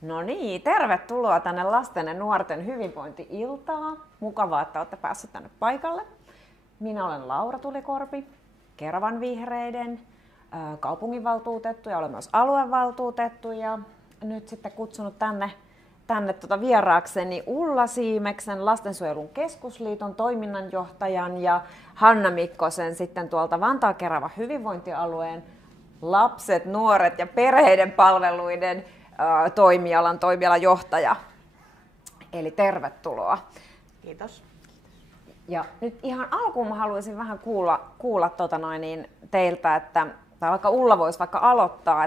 No niin, tervetuloa tänne lasten ja nuorten hyvinvointi-iltaan. Mukavaa, että olette päässeet tänne paikalle. Minä olen Laura Tulikorpi, Keravan vihreiden kaupunginvaltuutettu ja olen myös aluevaltuutettu. Ja nyt sitten kutsunut tänne vieraakseni Ulla Siimeksen, Lastensuojelun keskusliiton toiminnanjohtajan ja Hanna Mikkosen sitten tuolta Vantaa-Keravan hyvinvointialueen lapset, nuoret ja perheiden palveluiden toimialan johtaja. Eli tervetuloa. Kiitos. Ja nyt ihan alkuun mä haluaisin vähän kuulla teiltä, tai vaikka Ulla voisi vaikka aloittaa,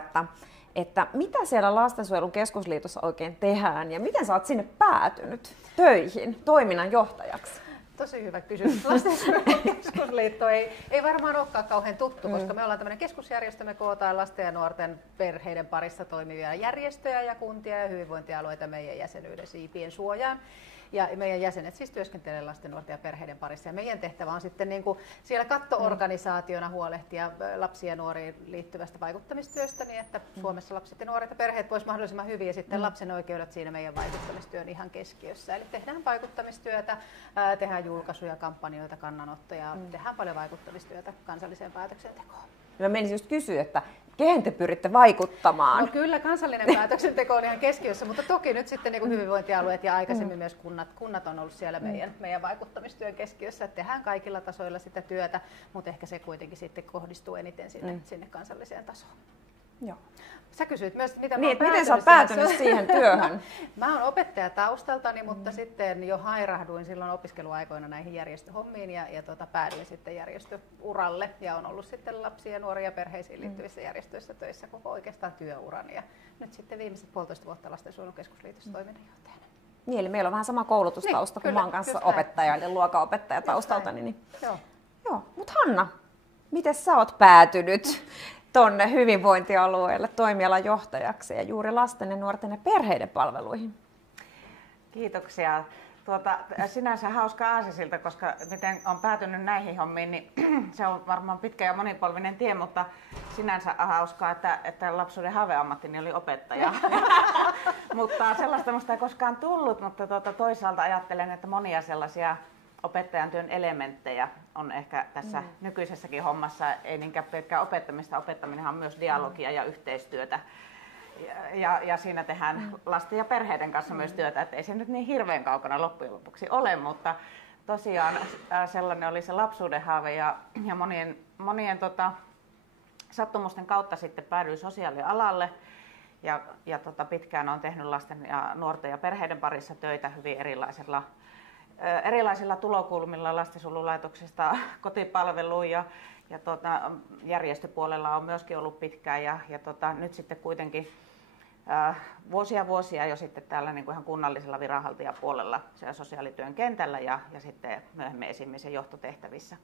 että mitä siellä Lastensuojelun keskusliitossa oikein tehdään ja miten sä oot sinne päätynyt töihin toiminnanjohtajaksi? Tosi hyvä kysymys. Lastensuojelun keskusliitto ei varmaan olekaan kauhean tuttu, koska me ollaan tämmöinen keskusjärjestö, me kootaan lasten ja nuorten perheiden parissa toimivia järjestöjä ja kuntia ja hyvinvointialueita meidän jäsenyyden siipien suojaan. Ja meidän jäsenet siis työskentelee lasten, nuorten ja perheiden parissa. Ja meidän tehtävä on sitten niin kuin siellä kattoorganisaationa huolehtia lapsiin ja nuoriin liittyvästä vaikuttamistyöstä, niin että Suomessa lapset ja nuoret ja perheet voisivat mahdollisimman hyvin, ja sitten lapsen oikeudet siinä meidän vaikuttamistyön ihan keskiössä. Eli tehdään vaikuttamistyötä, tehdään julkaisuja, kampanjoita, kannanottoja, tehdään paljon vaikuttamistyötä kansalliseen päätöksentekoon. Mä menisin just kysyä, että kehen te pyritte vaikuttamaan? No kyllä, kansallinen päätöksenteko on ihan keskiössä, mutta toki nyt sitten niin kuin hyvinvointialueet ja aikaisemmin myös kunnat on ollut siellä meidän vaikuttamistyön keskiössä. Että tehdään kaikilla tasoilla sitä työtä, mutta ehkä se kuitenkin sitten kohdistuu eniten sinne kansalliseen tasoon. Joo. Sä kysyit myös, miten sä oot päätynyt siihen työhön? Mä oon opettaja taustaltani, mutta sitten jo hairahduin silloin opiskeluaikoina näihin järjestöhommiin ja päädyin sitten järjestöuralle ja on ollut sitten lapsia, nuoria ja perheisiin liittyvissä järjestöissä töissä koko oikeastaan työuran ja nyt sitten viimeiset 1,5 vuotta Lastensuojelun keskusliitossa toiminnanjohtajana. Niin, eli meillä on vähän sama koulutustausta kuin mä oon kanssa opettaja ja luokanopettaja taustaltani. Niin. Joo. Mutta Hanna, miten sä oot päätynyt tonne hyvinvointialueelle toimialan johtajaksi ja juuri lasten ja nuorten ja perheiden palveluihin? Kiitoksia. Sinänsä hauska aasinsilta, koska miten on päätynyt näihin hommiin, niin se on varmaan pitkä ja monipolvinen tie, mutta sinänsä hauskaa, että lapsuuden haaveammattini oli opettaja. Mutta sellaista musta ei koskaan tullut, mutta toisaalta ajattelen, että monia sellaisia opettajan työn elementtejä on ehkä tässä nykyisessäkin hommassa, ei niinkään pelkkää opettamista. Opettaminenhan on myös dialogia ja yhteistyötä. Ja siinä tehdään lasten ja perheiden kanssa myös työtä, että ei se nyt niin hirveän kaukana loppujen lopuksi ole, mutta tosiaan sellainen oli se lapsuuden haave ja monien sattumusten kautta sitten päädyin sosiaalialalle ja pitkään olen tehnyt lasten ja nuorten ja perheiden parissa töitä hyvin erilaisilla tulokulmilla lastensuojelulaitoksesta kotipalveluun ja järjestöpuolella on myöskin ollut pitkään ja nyt sitten kuitenkin vuosia jo sitten täällä niin kuin ihan kunnallisella viranhaltijapuolella siellä sosiaalityön kentällä ja sitten myöhemmin esimerkiksi johtotehtävissä.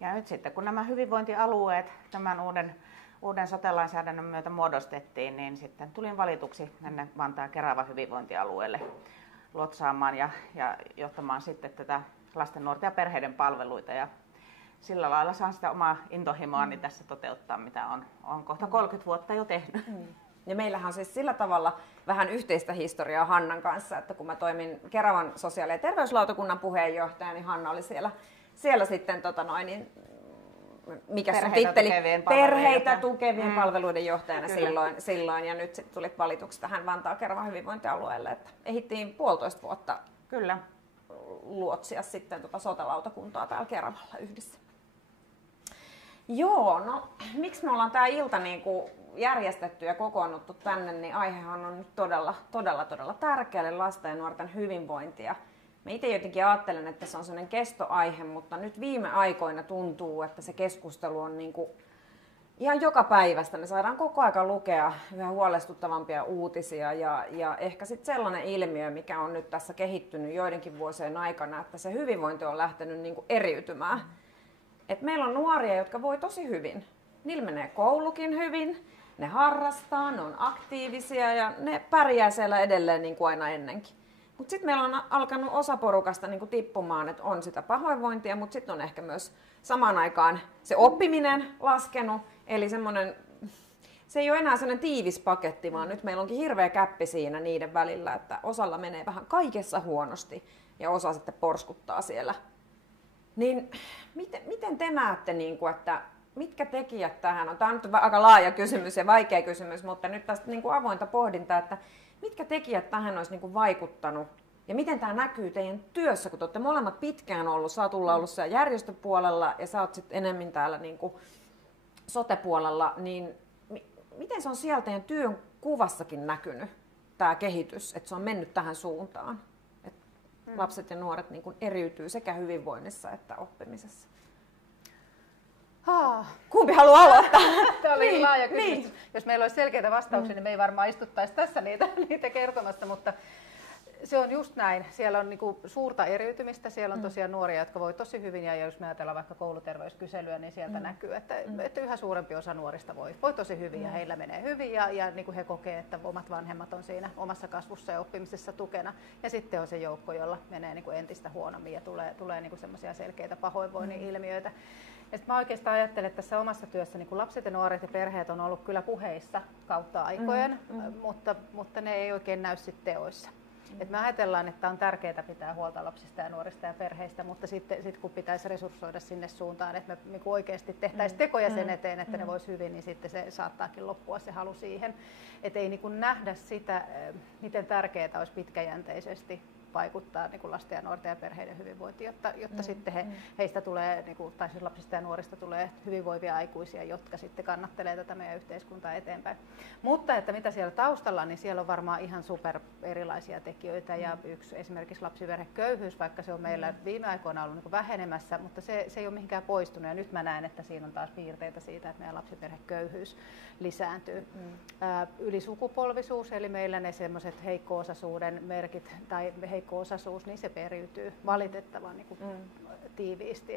Ja nyt sitten kun nämä hyvinvointialueet tämän uuden sote-lainsäädännön myötä muodostettiin, niin sitten tulin valituksi tänne Vantaa-Keravan hyvinvointialueelle luotsaamaan ja johtamaan sitten tätä lasten, nuorten ja perheiden palveluita. Ja sillä lailla saan sitä omaa intohimoani tässä toteuttaa, mitä on kohta 30 vuotta jo tehnyt. Ja meillähän on siis sillä tavalla vähän yhteistä historiaa Hannan kanssa, että kun mä toimin Keravan sosiaali- ja terveyslautakunnan puheenjohtaja, niin Hanna oli siellä sitten mikä sun titteli? Perheitä tukevien palveluiden johtajana silloin ja nyt sitten tulit valituksi tähän Vantaa-Keravan hyvinvointialueelle, että ehdittiin 1,5 vuotta Kyllä. luotsia sitten sote-lautakuntaa täällä Keravalla yhdessä. Joo, no miksi me ollaan tää ilta niinku järjestetty ja kokoonnuttu tänne, niin aihehan on nyt todella tärkeä, lasten ja nuorten hyvinvointia. Mä itse jotenkin ajattelen, että se on sellainen kestoaihe, mutta nyt viime aikoina tuntuu, että se keskustelu on niinku ihan joka päivästä. Me saadaan koko aika lukea yhä huolestuttavampia uutisia ja ehkä sitten sellainen ilmiö, mikä on nyt tässä kehittynyt joidenkin vuosien aikana, että se hyvinvointi on lähtenyt niinku eriytymään. Et meillä on nuoria, jotka voi tosi hyvin. Niillä menee koulukin hyvin, ne harrastaa, ne on aktiivisia ja ne pärjää siellä edelleen niin kuin aina ennenkin. Mutta sitten meillä on alkanut osa porukasta niin kuin tippumaan, että on sitä pahoinvointia, mutta sitten on ehkä myös samaan aikaan se oppiminen laskenut. Eli semmoinen se ei ole enää sellainen tiivis paketti, vaan nyt meillä onkin hirveä käppi siinä niiden välillä, että osalla menee vähän kaikessa huonosti ja osa sitten porskuttaa siellä. Niin miten te näette, että mitkä tekijät tähän on? Tämä on nyt aika laaja kysymys ja vaikea kysymys, mutta nyt tästä avointa pohdintaa, että mitkä tekijät tähän olisi vaikuttanut ja miten tämä näkyy teidän työssä, kun te olette molemmat pitkään ollut, sä oot ollut siellä järjestöpuolella ja sä oot sitten enemmän täällä sote-puolella, niin miten se on siellä teidän työn kuvassakin näkynyt, tämä kehitys, että se on mennyt tähän suuntaan? Että lapset ja nuoret eriytyy sekä hyvinvoinnissa että oppimisessa. Kumpi haluaa aloittaa? Tämä oli laaja kysymys. Niin. Jos meillä olisi selkeitä vastauksia, niin me ei varmaan istuttaisi tässä niitä kertomassa, mutta se on just näin. Siellä on suurta eriytymistä. Siellä on tosiaan nuoria, jotka voi tosi hyvin, ja jos me ajatellaan vaikka kouluterveyskyselyä, niin sieltä näkyy, että yhä suurempi osa nuorista voi tosi hyvin ja heillä menee hyvin ja he kokee, että omat vanhemmat on siinä omassa kasvussa ja oppimisessa tukena. Ja sitten on se joukko, jolla menee entistä huonommin ja tulee semmoisia selkeitä pahoinvoinnin ilmiöitä. Ja mä oikeastaan ajattelen, että tässä omassa työssä lapset ja nuoret ja perheet on ollut kyllä puheissa kautta aikojen, mutta ne ei oikein näy sitten teoissa. Et me ajatellaan, että on tärkeää pitää huolta lapsista ja nuorista ja perheistä, mutta sitten kun pitäisi resurssoida sinne suuntaan, että me oikeasti tehtäisiin tekoja sen eteen, että ne vois hyvin, niin sitten se saattaakin loppua se halu siihen. Että ei nähdä sitä, miten tärkeää olisi pitkäjänteisesti vaikuttaa lasten ja nuorten ja perheiden hyvinvointiin, jotta sitten heistä tulee, tai siis lapsista ja nuorista tulee hyvinvoivia aikuisia, jotka sitten kannattelee tätä meidän yhteiskuntaa eteenpäin. Mutta että mitä siellä taustalla on, niin siellä on varmaan ihan super erilaisia tekijöitä ja yksi esimerkiksi lapsiperheköyhyys, vaikka se on meillä viime aikoina ollut vähenemässä, mutta se ei ole mihinkään poistunut ja nyt mä näen, että siinä on taas piirteitä siitä, että meidän lapsiperheköyhyys lisääntyy. Ylisukupolvisuus, eli meillä ne semmoiset heikko-osaisuuden merkit tai heikko-osaisuus, niin se periytyy valitettavan tiiviisti,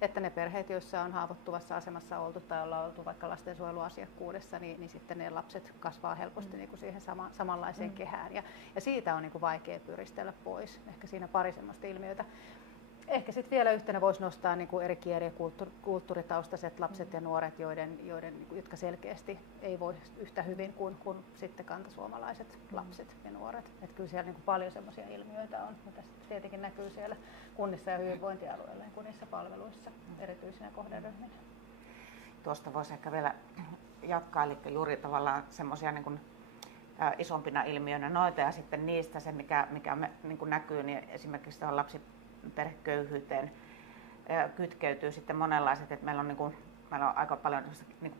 että ne perheet, joissa on haavoittuvassa asemassa oltu tai ollaan oltu vaikka lastensuojeluasiakkuudessa, niin sitten ne lapset kasvaa helposti siihen samanlaiseen kehään. Ja siitä on vaikea pyristellä pois. Ehkä siinä pari semmoista ilmiötä. Ehkä sitten vielä yhtenä voisi nostaa eri kieli- ja kulttuuritaustaiset lapset ja nuoret, jotka selkeästi ei voi yhtä hyvin kuin sitten kantasuomalaiset lapset ja nuoret. Et kyllä siellä paljon semmoisia ilmiöitä on, mutta tietenkin näkyy siellä kunnissa ja hyvinvointialueilla kuin niissä palveluissa erityisinä kohderyhminä. Tuosta voisi ehkä vielä jatkaa, eli juuri tavallaan semmoisia isompina ilmiöinä noita ja sitten niistä se, mikä näkyy, niin esimerkiksi tuohon lapsiperheköyhyyteen kytkeytyy sitten monenlaiset, että meillä on aika paljon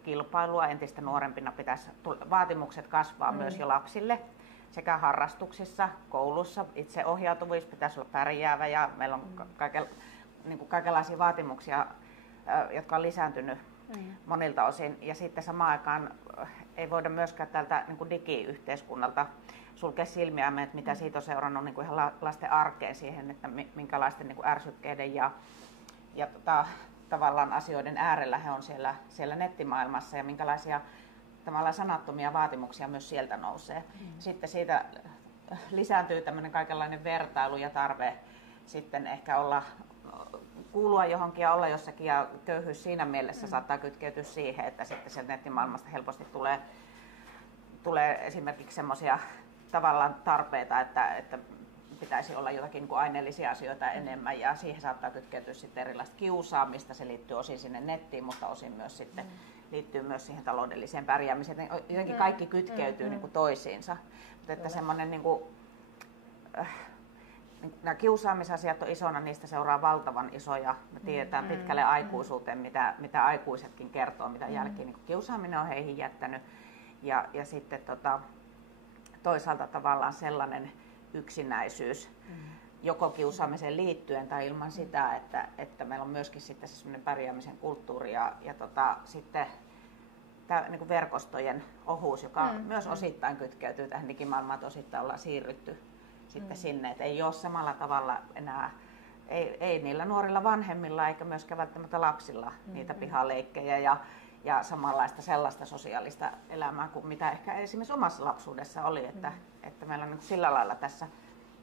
kilpailua, entistä nuorempina pitäisi vaatimukset kasvaa myös jo lapsille sekä harrastuksissa, koulussa, itseohjautuvuus pitäisi olla pärjäävä ja meillä on kaikenlaisia vaatimuksia, jotka on lisääntynyt monilta osin ja sitten samaan aikaan ei voida myöskään tältä digiyhteiskunnalta sulkea silmiämme, että mitä siitä on seurannut ihan lasten arkeen siihen, että minkälaisten ärsykkeiden ja tavallaan asioiden äärellä he on siellä nettimaailmassa ja minkälaisia tavallaan sanattomia vaatimuksia myös sieltä nousee. Sitten siitä lisääntyy tämmöinen kaikenlainen vertailu ja tarve sitten ehkä kuulua johonkin ja olla jossakin ja köyhyys siinä mielessä saattaa kytkeytyä siihen, että sitten sieltä nettimaailmasta helposti tulee esimerkiksi semmoisia tavallaan tarpeita, että pitäisi olla jotakin aineellisia asioita enemmän ja siihen saattaa kytkeytyä sitten erilaista kiusaamista. Se liittyy osin sinne nettiin, mutta osin myös sitten liittyy myös siihen taloudelliseen pärjäämiseen. Jotenkin kaikki kytkeytyy toisiinsa. Mutta että semmoinen nämä kiusaamisasiat on isona, niistä seuraa valtavan isoja. Me tiedetään pitkälle aikuisuuteen, mitä aikuisetkin kertoo, mitä jälkeen kiusaaminen on heihin jättänyt. Ja sitten toisaalta tavallaan sellainen yksinäisyys, joko kiusaamiseen liittyen tai ilman sitä, että meillä on myöskin sitten sellainen pärjäämisen kulttuuri ja sitten tämä verkostojen ohuus, joka myös osittain kytkeytyy tähän digimaailmaan, että osittain ollaan siirrytty sitten sinne, että ei ole samalla tavalla enää, ei niillä nuorilla vanhemmilla eikä myöskään välttämättä lapsilla niitä pihaleikkejä ja samanlaista sellaista sosiaalista elämää kuin mitä ehkä esimerkiksi omassa lapsuudessa oli, että meillä on sillä lailla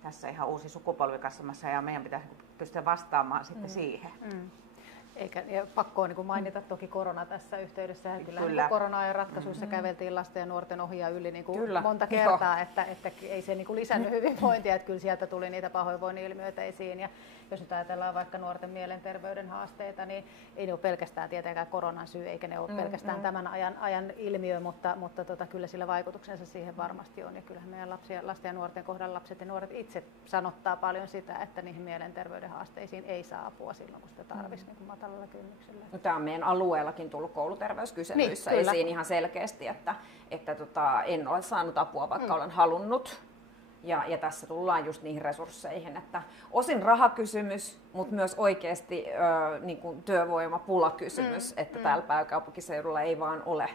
tässä ihan uusi sukupolvi kasvamassa ja meidän pitää pystyä vastaamaan sitten siihen. Ja pakko on niin mainita toki korona tässä yhteydessä. Kyllä. Niin korona-ajan ratkaisuissa käveltiin lasten ja nuorten ohi ja yli niin monta kertaa, että ei se niin lisännyt hyvinvointia, että kyllä sieltä tuli niitä pahoinvoinnin ilmiöitä esiin. Ja jos nyt ajatellaan vaikka nuorten mielenterveyden haasteita, niin ei ne ole pelkästään tietenkään koronan syy, eikä ne ole pelkästään tämän ajan ilmiö, mutta kyllä sillä vaikutuksensa siihen varmasti on. Ja kyllähän meidän lasten ja nuorten kohdalla lapset ja nuoret itse sanottaa paljon sitä, että niihin mielenterveyden haasteisiin ei saa apua silloin, kun sitä tarvitsisi niin matalalla kynnyksellä. No, tämä on meidän alueellakin tullut kouluterveyskyselyissä esiin ihan selkeästi, että en ole saanut apua, vaikka olen halunnut. Ja tässä tullaan just niihin resursseihin, että osin rahakysymys, mutta myös oikeasti niin kuin työvoimapulakysymys, että täällä pääkaupunkiseudulla ei vaan ole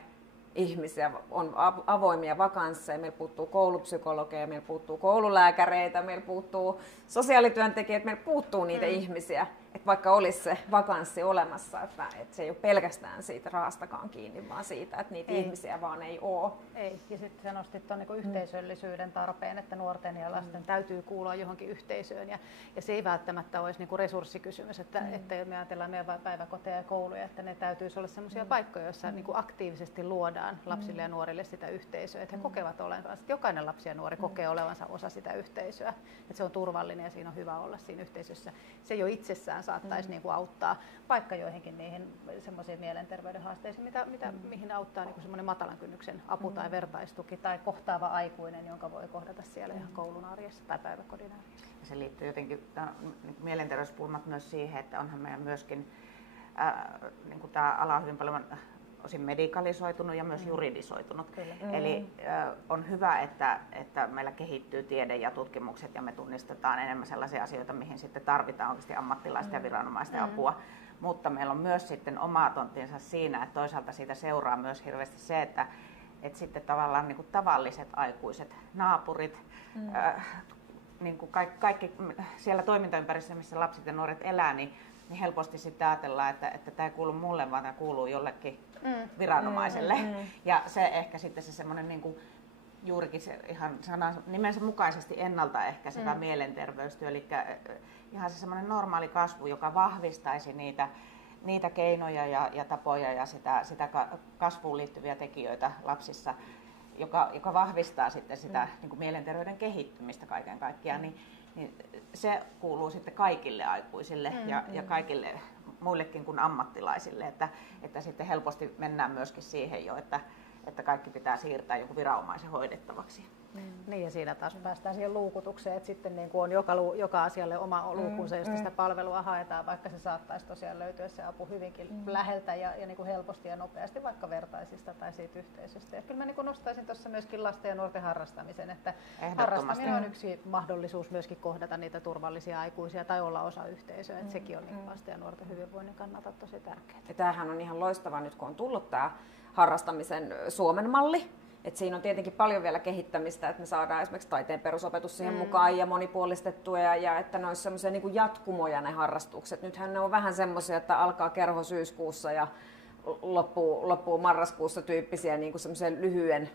ihmisiä, on avoimia vakansseja, meillä puuttuu koulupsykologeja, meillä puuttuu koululääkäreitä, meillä puuttuu sosiaalityöntekijöitä, meillä puuttuu niitä ihmisiä, että vaikka olisi se vakanssi olemassa, että se ei ole pelkästään siitä rahastakaan kiinni, vaan siitä, että niitä ihmisiä vaan ei ole. Ei, ja sitten sä nostit tuon niin yhteisöllisyyden tarpeen, että nuorten ja lasten täytyy kuulua johonkin yhteisöön, ja se ei välttämättä olisi niin resurssikysymys, että me ajatellaan meidän päiväkoteja ja kouluja, että ne täytyisi olla sellaisia paikkoja, joissa niin aktiivisesti luodaan lapsille ja nuorille sitä yhteisöä, että he kokevat olevansa, että jokainen lapsi ja nuori kokee olevansa osa sitä yhteisöä, että se on turvallinen ja siinä on hyvä olla siinä yhteisössä. Se jo itsessään saattaisi niin kuin auttaa vaikka joihinkin niihin semmoisiin mielenterveyden haasteisiin, mihin auttaa niin kuin semmoinen matalan kynnyksen apu tai vertaistuki tai kohtaava aikuinen, jonka voi kohdata siellä ihan koulun arjessa tai päiväkodin arjessa. Se liittyy jotenkin mielenterveyspulmat myös siihen, että onhan meidän myöskin niin kuin tämä ala on hyvin paljon osin medikalisoitunut ja myös juridisoitunut. Eli on hyvä, että meillä kehittyy tiede ja tutkimukset ja me tunnistetaan enemmän sellaisia asioita, mihin sitten tarvitaan oikeasti ammattilaisten ja viranomaisten apua. Mutta meillä on myös sitten oma tonttinsa siinä, että toisaalta siitä seuraa myös hirveästi se, että sitten tavallaan niin kuin tavalliset aikuiset, naapurit, niin kuin kaikki siellä toimintaympäristössä, missä lapset ja nuoret elää, niin helposti sitten ajatellaan, että tämä ei kuulu mulle, vaan tämä kuuluu jollekin viranomaiselle. Ja se ehkä sitten se semmoinen niin kuin juurikin se ihan nimensä mukaisesti ennaltaehkäisevä mielenterveystyö, eli ihan se semmoinen normaali kasvu, joka vahvistaisi niitä keinoja ja tapoja ja sitä kasvuun liittyviä tekijöitä lapsissa, joka vahvistaa sitten sitä niin kuin mielenterveyden kehittymistä kaiken kaikkiaan, niin se kuuluu sitten kaikille aikuisille ja kaikille muillekin kuin ammattilaisille, että sitten helposti mennään myöskin siihen jo, että kaikki pitää siirtää joku viranomaisen hoidettavaksi. Niin, ja siinä taas päästään siihen luukutukseen, että sitten niin kuin on joka asialle oma luukunsa, josta sitä palvelua haetaan, vaikka se saattaisi tosiaan löytyä se apu hyvinkin läheltä ja niin kuin helposti ja nopeasti vaikka vertaisista tai siitä yhteisöstä. Ja kyllä mä niin kuin nostaisin tuossa myöskin lasten ja nuorten harrastamisen, että harrastaminen on yksi mahdollisuus myöskin kohdata niitä turvallisia aikuisia tai olla osa yhteisöä, että sekin on niin lasten ja nuorten hyvinvoinnin kannalta tosi tärkeää. Ja tämähän on ihan loistava nyt, kun on tullut tämä harrastamisen Suomen malli. Et siinä on tietenkin paljon vielä kehittämistä, että me saadaan esimerkiksi taiteen perusopetus siihen mukaan ja monipuolistettua ja että ne olisi semmoisia niin kuin jatkumoja ne harrastukset. Nythän ne on vähän semmoisia, että alkaa kerho syyskuussa ja loppuu marraskuussa tyyppisiä niin kuin semmoisen lyhyen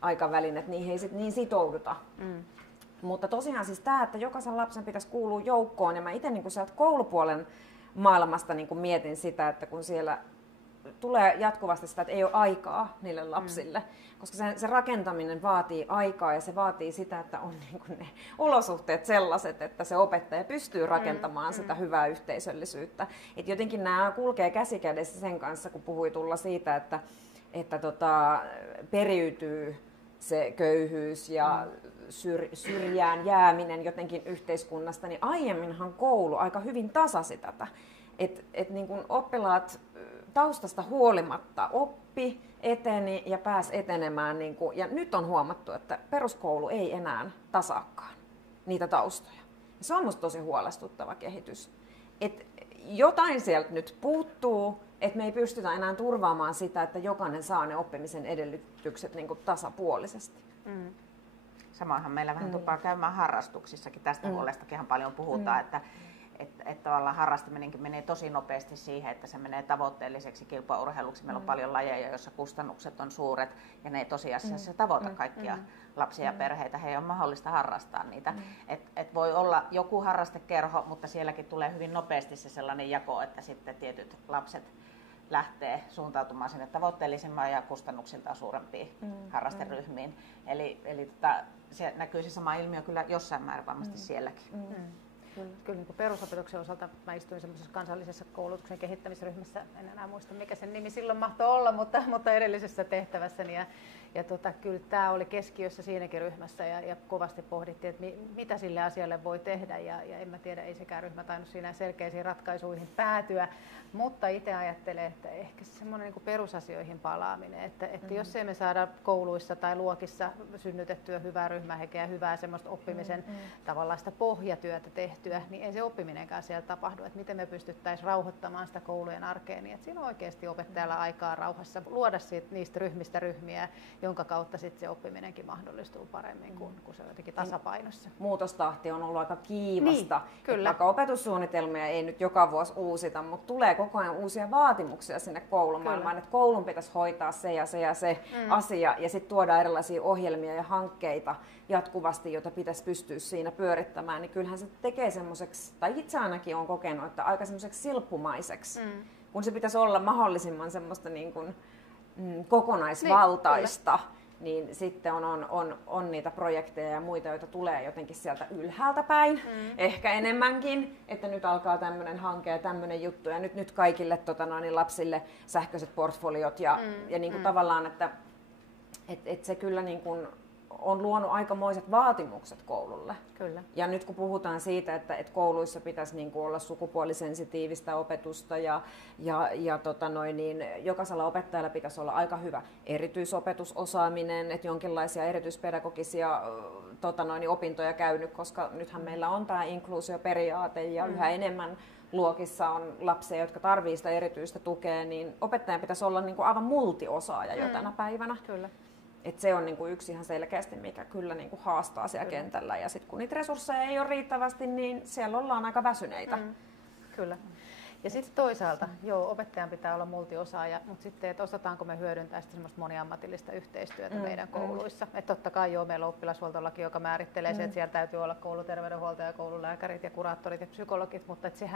aikavälin, että niihin ei sit niin sitouduta. Mutta tosiaan siis tämä, että jokaisen lapsen pitäisi kuulua joukkoon ja mä itse niin sieltä koulupuolen maailmasta niin kuin mietin sitä, että kun siellä tulee jatkuvasti sitä, että ei ole aikaa niille lapsille, koska se rakentaminen vaatii aikaa ja se vaatii sitä, että on niin kuin ne olosuhteet sellaiset, että se opettaja pystyy rakentamaan sitä hyvää yhteisöllisyyttä. Et jotenkin nämä kulkee käsi kädessä sen kanssa, kun puhui tulla siitä, että periytyy se köyhyys ja syrjään jääminen jotenkin yhteiskunnasta, niin aiemminhan koulu aika hyvin tasasi tätä. Et niin kuin oppilaat taustasta huolimatta oppi, eteni ja pääsi etenemään. Niin kuin, ja nyt on huomattu, että peruskoulu ei enää tasaakaan niitä taustoja. Ja se on musta tosi huolestuttava kehitys. Et jotain sieltä nyt puuttuu, että me ei pystytä enää turvaamaan sitä, että jokainen saa ne oppimisen edellytykset niin kuin tasapuolisesti. Samoinhan meillä vähän tupaa käymään harrastuksissakin. Tästä huolestakin paljon puhutaan, että tavallaan harrastaminenkin menee tosi nopeasti siihen, että se menee tavoitteelliseksi kilpaurheiluksi. Meillä on paljon lajeja, joissa kustannukset on suuret ja ne ei tosiasiassa tavoita kaikkia lapsia ja perheitä. He ei ole mahdollista harrastaa niitä. Et voi olla joku harrastekerho, mutta sielläkin tulee hyvin nopeasti se sellainen jako, että sitten tietyt lapset lähtee suuntautumaan sinne tavoitteellisemman ja kustannuksiltaan suurempiin harrasteryhmiin. Eli se näkyy se sama ilmiö kyllä jossain määrin varmasti sielläkin. Kyllä niin kuin perusopetuksen osalta mä istuin semmoisessa kansallisessa koulutuksen kehittämisryhmässä, en enää muista mikä sen nimi silloin mahtoi olla, mutta edellisessä tehtävässäni. Ja kyllä tämä oli keskiössä siinäkin ryhmässä ja kovasti pohdittiin, että mitä sille asialle voi tehdä. Ja en mä tiedä, ei sekään ryhmä tainnut siinä selkeisiin ratkaisuihin päätyä, mutta itse ajattelen, että ehkä se semmoinen niin kuin perusasioihin palaaminen, että jos emme saada kouluissa tai luokissa synnytettyä hyvää ryhmähenkeä ja hyvää semmoista oppimisen tavallaan sitä pohjatyötä tehtyä, niin ei se oppiminenkaan siellä tapahdu. Että miten me pystyttäisiin rauhoittamaan sitä koulujen arkeen, niin että siinä on oikeasti opettajalla aikaa rauhassa luoda niistä ryhmistä ryhmiä, jonka kautta sitten se oppiminenkin mahdollistuu paremmin, kun se on jotenkin tasapainossa. Muutostahti on ollut aika kiivasta. Niin, kyllä. Vaikka opetussuunnitelmia ei nyt joka vuosi uusita, mutta tulee koko ajan uusia vaatimuksia sinne koulumaailmaan, että koulun pitäisi hoitaa se ja se ja se asia, ja sitten tuodaan erilaisia ohjelmia ja hankkeita jatkuvasti, joita pitäisi pystyä siinä pyörittämään, niin kyllähän se tekee semmoiseksi, tai itse ainakin olen kokenut, että aika semmoiseksi silppumaiseksi, kun se pitäisi olla mahdollisimman semmoista niin kuin kokonaisvaltaista, niin sitten on niitä projekteja ja muita, joita tulee jotenkin sieltä ylhäältä päin, ehkä enemmänkin, että nyt alkaa tämmöinen hanke ja tämmöinen juttu ja nyt kaikille lapsille sähköiset portfoliot ja niin kuin tavallaan, että se kyllä niin kuin on luonut aikamoiset vaatimukset koululle. Kyllä. Ja nyt kun puhutaan siitä, että kouluissa pitäisi niin kuin olla sukupuolisensitiivistä opetusta ja jokaisella opettajalla pitäisi olla aika hyvä erityisopetusosaaminen, että jonkinlaisia erityispedagogisia opintoja käynyt, koska nythän meillä on tämä inkluusioperiaate ja yhä enemmän luokissa on lapsia, jotka tarvitsevat sitä erityistä tukea, niin opettajan pitäisi olla niin kuin aivan multiosaaja jo tänä päivänä. Kyllä. Et se on niinku yksi ihan selkeästi, mikä kyllä niinku haastaa siellä kentällä. Ja sitten kun niitä resursseja ei ole riittävästi, niin siellä ollaan aika väsyneitä. Kyllä. Ja sitten toisaalta, opettajan pitää olla multiosaaja, mutta sitten, että osataanko me hyödyntää sitä semmoista moniammatillista yhteistyötä meidän kouluissa. Että totta kai meillä on oppilashuoltolaki, joka määrittelee se, että siellä täytyy olla kouluterveydenhuoltaja, koululääkärit ja kuraattorit ja psykologit, mutta että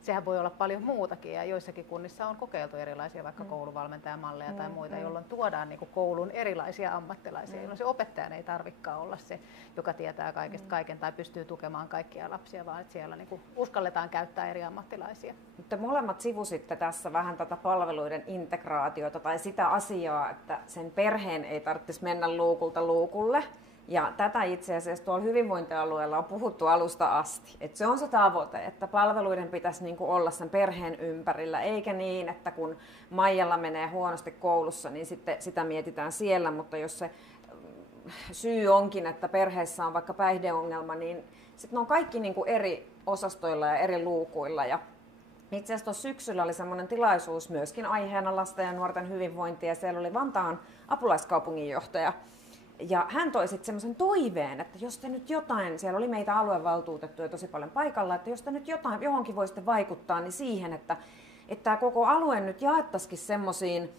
sehän voi olla paljon muutakin. Ja joissakin kunnissa on kokeiltu erilaisia vaikka kouluvalmentajamalleja tai muita, jolloin tuodaan niin kuin koulun erilaisia ammattilaisia, jolloin se opettajan ei tarvitsekaan olla se, joka tietää kaikesta kaiken tai pystyy tukemaan kaikkia lapsia, vaan että siellä niin kuin uskalletaan käyttää eri ammattilaisia. Te molemmat sivusitte tässä vähän tätä palveluiden integraatiota tai sitä asiaa, että sen perheen ei tarvitsisi mennä luukulta luukulle. Ja tätä itse asiassa tuolla hyvinvointialueella on puhuttu alusta asti. Että se on se tavoite, että palveluiden pitäisi niinku olla sen perheen ympärillä, eikä niin, että kun Maijalla menee huonosti koulussa, niin sitten sitä mietitään siellä. Mutta jos se syy onkin, että perheessä on vaikka päihdeongelma, niin sitten ne on kaikki niinku eri osastoilla ja eri luukuilla. Ja itse asiassa tuossa syksyllä oli semmoinen tilaisuus myöskin aiheena lasten ja nuorten hyvinvointi, ja siellä oli Vantaan apulaiskaupunginjohtaja. Ja hän toi sitten semmoisen toiveen, että jos te nyt jotain, siellä oli meitä aluevaltuutettuja tosi paljon paikalla, että jos te nyt jotain, johonkin voisitte vaikuttaa, niin siihen, että tämä koko alue nyt jaettaisikin semmoisiin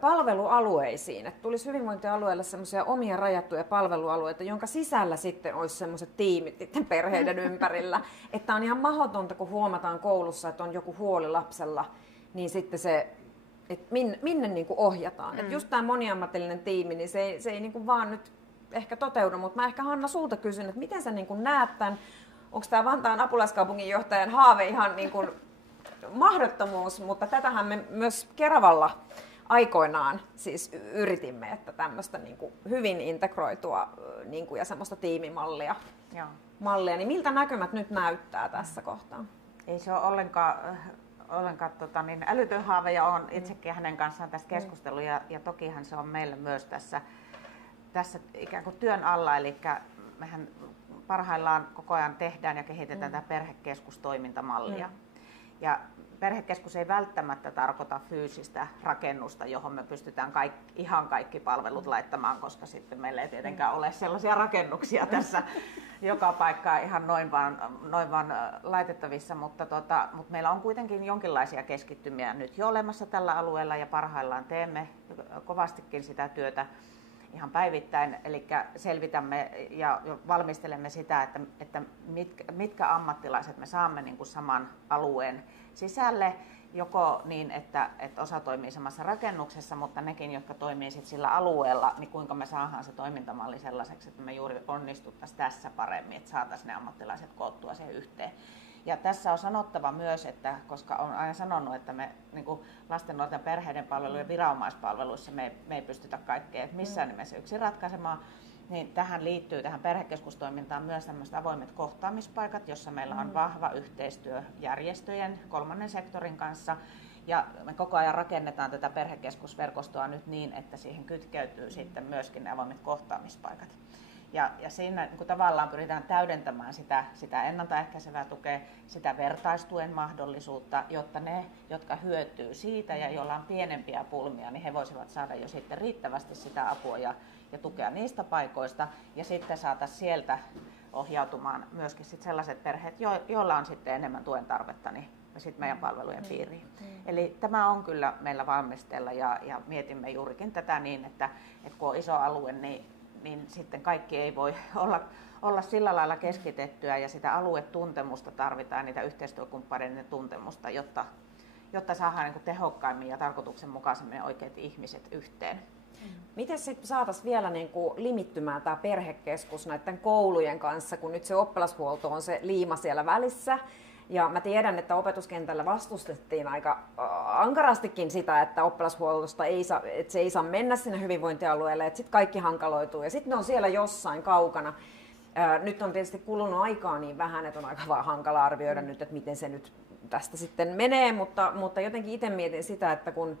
palvelualueisiin, että tulisi hyvinvointialueelle semmoisia omia rajattuja palvelualueita, jonka sisällä sitten olisi semmoiset tiimit niiden perheiden ympärillä. Että on ihan mahdotonta, kun huomataan koulussa, että on joku huoli lapsella, niin sitten se, että minne niin kuin ohjataan. Että just tämä moniammatillinen tiimi, niin se ei niin kuin vaan nyt ehkä toteudu, mutta mä ehkä Hanna sulta kysyn, että miten sä niin kuin näet tämän, onko tämä Vantaan apulaiskaupunginjohtajan haave ihan niin kuin mahdottomuus, mutta tätähän me myös Keravalla aikoinaan siis yritimme, että tämmöistä niin kuin hyvin integroitua niin kuin ja semmoista tiimimallia. Niin miltä näkymät nyt näyttää tässä kohtaa? Ei se ole ollenkaan älytön haave, ja olen itsekin hänen kanssaan tästä keskustellut, ja tokihan se on meillä myös tässä ikään kuin työn alla, eli mehän parhaillaan koko ajan tehdään ja kehitetään tätä perhekeskustoimintamallia. Ja perhekeskus ei välttämättä tarkoita fyysistä rakennusta, johon me pystytään ihan kaikki palvelut laittamaan, koska sitten meillä ei tietenkään ole sellaisia rakennuksia tässä joka paikkaan ihan noin vaan laitettavissa, mutta meillä on kuitenkin jonkinlaisia keskittymiä nyt jo olemassa tällä alueella ja parhaillaan teemme kovastikin sitä työtä ihan päivittäin, eli selvitämme ja valmistelemme sitä, että mitkä ammattilaiset me saamme niin kuin saman alueen sisälle, joko niin, että osa toimii samassa rakennuksessa, mutta nekin, jotka toimii sit sillä alueella, niin kuinka me saadaan se toimintamalli sellaiseksi, että me juuri onnistuttaisiin tässä paremmin, että saataisiin ne ammattilaiset koottua siihen yhteen. Ja tässä on sanottava myös, että koska olen aina sanonut, että me niin kuin lasten, nuorten, perheiden palvelujen viranomaispalveluissa me ei pystytä kaikkea missään nimessä yksin ratkaisemaan, niin tähän liittyy tähän perhekeskustoimintaan myös tämmöiset avoimet kohtaamispaikat, jossa meillä on vahva yhteistyö järjestöjen, kolmannen sektorin kanssa. Ja me koko ajan rakennetaan tätä perhekeskusverkostoa nyt niin, että siihen kytkeytyy sitten myöskin ne avoimet kohtaamispaikat. Ja siinä niin kuin tavallaan pyritään täydentämään sitä ennaltaehkäisevää tukea, sitä vertaistuen mahdollisuutta, jotta ne, jotka hyötyy siitä ja joilla on pienempiä pulmia, niin he voisivat saada jo sitten riittävästi sitä apua ja tukea niistä paikoista. Ja sitten saataisiin sieltä ohjautumaan myöskin sit sellaiset perheet, joilla on sitten enemmän tuen tarvetta, niin sitten meidän palvelujen piiriin. Eli tämä on kyllä meillä valmisteilla ja mietimme juurikin tätä niin, että kun on iso alue, niin sitten kaikki ei voi olla sillä lailla keskitettyä ja sitä aluetuntemusta tarvitaan, niitä yhteistyökumppaneiden tuntemusta, jotta saadaan niin kuin tehokkaimmin ja tarkoituksenmukaisemmin oikeat ihmiset yhteen. Miten sitten saataisiin vielä niin kuin limittymään tämä perhekeskus näiden koulujen kanssa, kun nyt se oppilashuolto on se liima siellä välissä? Ja mä tiedän, että opetuskentällä vastustettiin aika ankarastikin sitä, että oppilashuollosta se ei saa mennä sinne hyvinvointialueelle, että sitten kaikki hankaloituu ja sitten ne on siellä jossain kaukana. Nyt on tietysti kulunut aikaa niin vähän, että on aika vaan hankala arvioida nyt, että miten se nyt tästä sitten menee, mutta jotenkin itse mietin sitä, että kun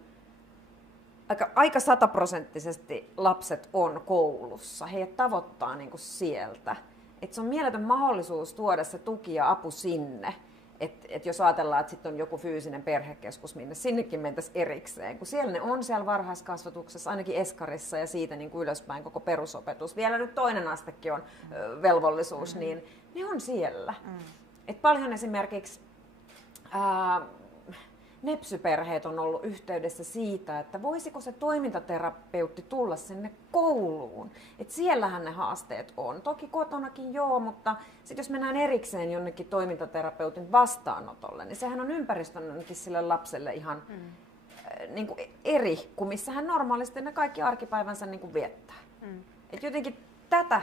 aika 100% lapset on koulussa, heidät tavoittaa niin kuin sieltä, että se on mieletön mahdollisuus tuoda se tuki ja apu sinne. Että jos ajatellaan, että sitten on joku fyysinen perhekeskus, minne sinnekin mentäisiin erikseen, kun siellä ne on siellä varhaiskasvatuksessa, ainakin eskarissa ja siitä niin kuin ylöspäin koko perusopetus. Vielä nyt toinen astekin on velvollisuus, niin ne on siellä. Et paljon esimerkiksi nepsyperheet on ollut yhteydessä siitä, että voisiko se toimintaterapeutti tulla sinne kouluun. Et siellähän ne haasteet on. Toki kotonakin joo, mutta sit jos mennään erikseen jonnekin toimintaterapeutin vastaanotolle, niin sehän on ympäristönkin sille lapselle ihan niin kuin eri kuin missä hän normaalisti ne kaikki arkipäivänsä niin kuin viettää. Et jotenkin tätä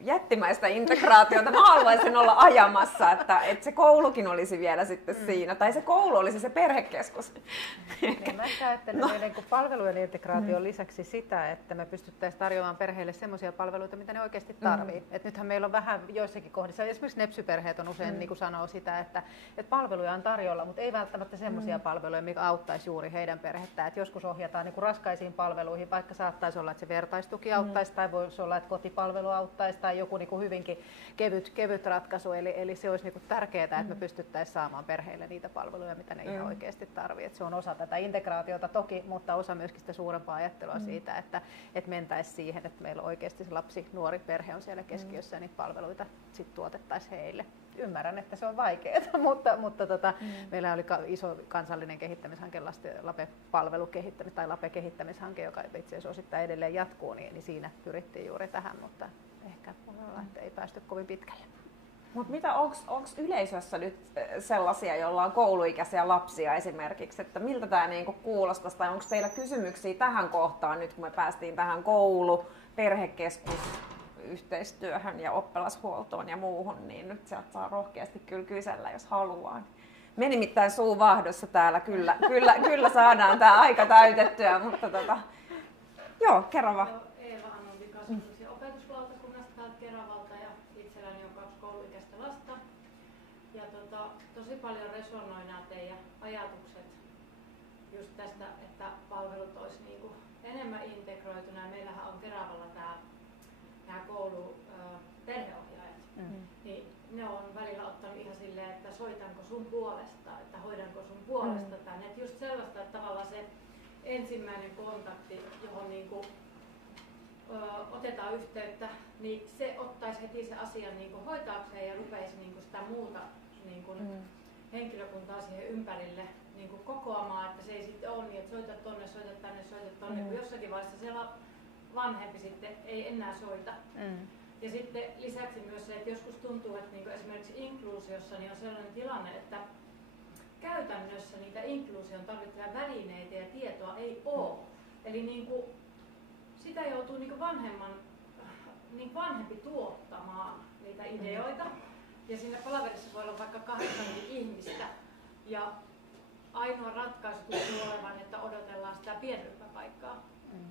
jättimäistä integraatiota mä haluaisin olla ajamassa, että se koulukin olisi vielä sitten siinä, tai se koulu olisi se perhekeskus. Niin, mä ajattelen meidän palvelujen integraation lisäksi sitä, että me pystyttäisiin tarjoamaan perheille semmoisia palveluita, mitä ne oikeasti tarvii. Et nythän meillä on vähän joissakin kohdissa, esimerkiksi nepsyperheet on usein niin kuin sanoo sitä, että palveluja on tarjolla, mutta ei välttämättä semmoisia palveluja, mikä auttaisi juuri heidän perhettään. Et joskus ohjataan niin kuin raskaisiin palveluihin, vaikka saattaisi olla, että se vertaistuki auttaisi, tai voisi olla, että kotipalvelu auttaisi, tai joku niin kuin hyvinkin kevyt ratkaisu. Eli se olisi niin kuin tärkeää, että me pystyttäisiin saamaan perheille niitä palveluja, mitä ne ihan oikeasti tarvitsevat. Se on osa tätä integraatiota toki, mutta osa myöskin sitä suurempaa ajattelua siitä, että mentäisiin siihen, että meillä oikeasti se lapsi, nuori perhe on siellä keskiössä ja niitä palveluita sit tuotettaisiin heille. Ymmärrän, että se on vaikeaa, mutta meillä oli iso kansallinen kehittämishanke, LAPE-palvelukehittämis- tai LAPE-kehittämishanke, joka itse asiassa osittain edelleen jatkuu, niin siinä pyrittiin juuri tähän, mutta ehkä ei päästy kovin pitkälle. Mutta mitä, onko yleisössä nyt sellaisia, joilla on kouluikäisiä lapsia esimerkiksi, että miltä tämä niinku kuulostaisi, tai onko teillä kysymyksiä tähän kohtaan nyt, kun me päästiin tähän koulu, perhekeskus, yhteistyöhön ja oppilashuoltoon ja muuhun, niin nyt sieltä saa rohkeasti kyllä kysellä, jos haluaa. Me nimittäin suu vahdossa täällä, kyllä saadaan tämä aika täytettyä, mutta joo, kerro vaan. Eeva Anoldi kasvatus- ja opetuslautakunnasta täältä Keravalta ja itselläni on 2 kouluikäistä lasta. Ja tosi paljon resonoi nämä teidän ajatukset just tästä, että palvelut olisi niinku enemmän integroituna. Ja meillähän on Keravalla nämä koulu perheohjaajat. Niin ne on välillä ottanut ihan silleen, että soitanko sun puolesta, että hoidanko sun puolesta tän. Että just sellaista, että tavallaan se ensimmäinen kontakti, johon niinku, otetaan yhteyttä, niin se ottaisi heti se asian niinku hoitaakseen ja rupeisi niinku sitä muuta niinku henkilökuntaa siihen ympärille niinku kokoamaan, että se ei sitten ole niin, että soita tonne, soita tänne, soita tonne, kun jossakin vaiheessa siellä vanhempi sitten ei enää soita. Ja sitten lisäksi myös se, että joskus tuntuu, että niinku esimerkiksi inkluusiossa niin on sellainen tilanne, että käytännössä niitä inkluusion tarvittavia välineitä ja tietoa ei ole. Eli niinku, sitä joutuu niinku vanhempi tuottamaan niitä ideoita. Ja siinä palaverissa voi olla vaikka 8 ihmistä. Ja ainoa ratkaisu tuntuu olevan, että odotellaan sitä pienryhmäpaikkaa.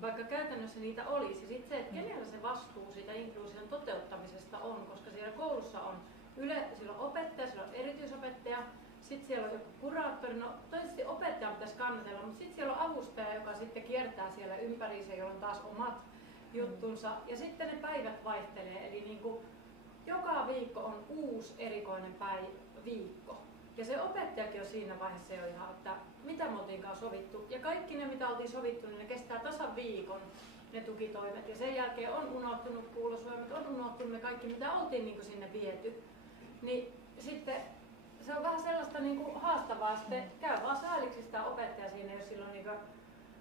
Vaikka käytännössä niitä olisi. Ja sitten se, että kenellä se vastuu siitä inkluusion toteuttamisesta on, koska siellä koulussa on siellä on opettaja, siellä on erityisopettaja, sitten siellä on joku kuraattori. No toivottavasti opettaja pitäisi kannatella, mutta sitten siellä on avustaja, joka sitten kiertää siellä ympäriinsä, jolla on taas omat juttunsa. Ja sitten ne päivät vaihtelee. Eli niin kuin joka viikko on uusi erikoinen viikko. Ja se opettajakin on siinä vaiheessa jo ihan, että mitä me oltiinkaan sovittu. Ja kaikki ne, mitä oltiin sovittu, niin ne kestää tasan viikon, ne tukitoimet. Ja sen jälkeen on unohtunut kuulosuojelmat, on unohtunut me kaikki, mitä oltiin niin kuin sinne viety. Niin sitten se on vähän sellaista niin kuin haastavaa. Sitten käy vaan sääliksi sitä opettaja siinä, jos sillä on niin kuin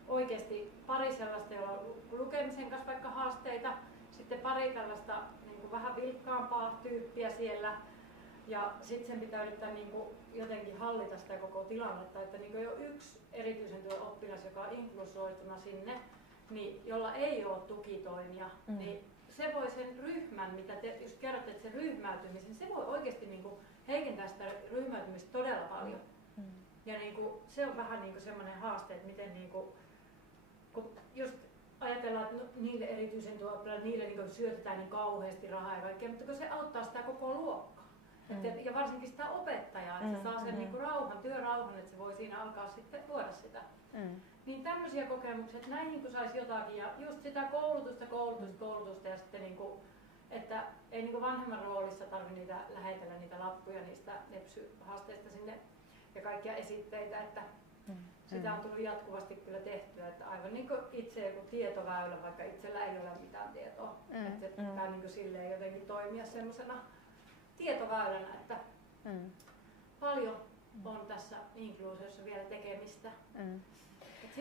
oikeasti pari sellaista, jolla on lukemisen kanssa vaikka haasteita. Sitten pari tällaista niin kuin vähän vilkkaampaa tyyppiä siellä. Ja sitten sen pitää yrittää niinku jotenkin hallita sitä koko tilannetta, että niinku jo yksi erityisen tuen oppilas, joka on inklusoituna sinne, niin jolla ei ole tukitoimia, niin se voi sen ryhmän, mitä te just kerrotte, että sen ryhmäytymisen, se voi oikeasti niinku heikentää sitä ryhmäytymistä todella paljon. Ja niinku, se on vähän niinku semmoinen haaste, että miten niinku, kun just ajatellaan, että niille erityisen tuen oppilaille, niille niinku syötetään niin kauheasti rahaa ja kaikkea, mutta kun se auttaa sitä koko luokkaa. Ja varsinkin sitä opettajaa, että se saa sen niinku työrauhan, että se voi siinä alkaa sitten luoda sitä. Niin tämmöisiä kokemuksia, että näihin kun saisi jotakin ja just sitä koulutusta ja sitten niinku, että ei niinku vanhemman roolissa tarvitse lähetellä niitä lappuja niistä nepsy-haasteista sinne ja kaikkia esitteitä, että sitä on tullut jatkuvasti kyllä tehtyä, että aivan niin kuin itse joku tietoväylä, vaikka itsellä ei ole mitään tietoa, että se pitää niinku silleen jotenkin toimia semmoisena tietoväylänä, että paljon on tässä inkluusiossa vielä tekemistä.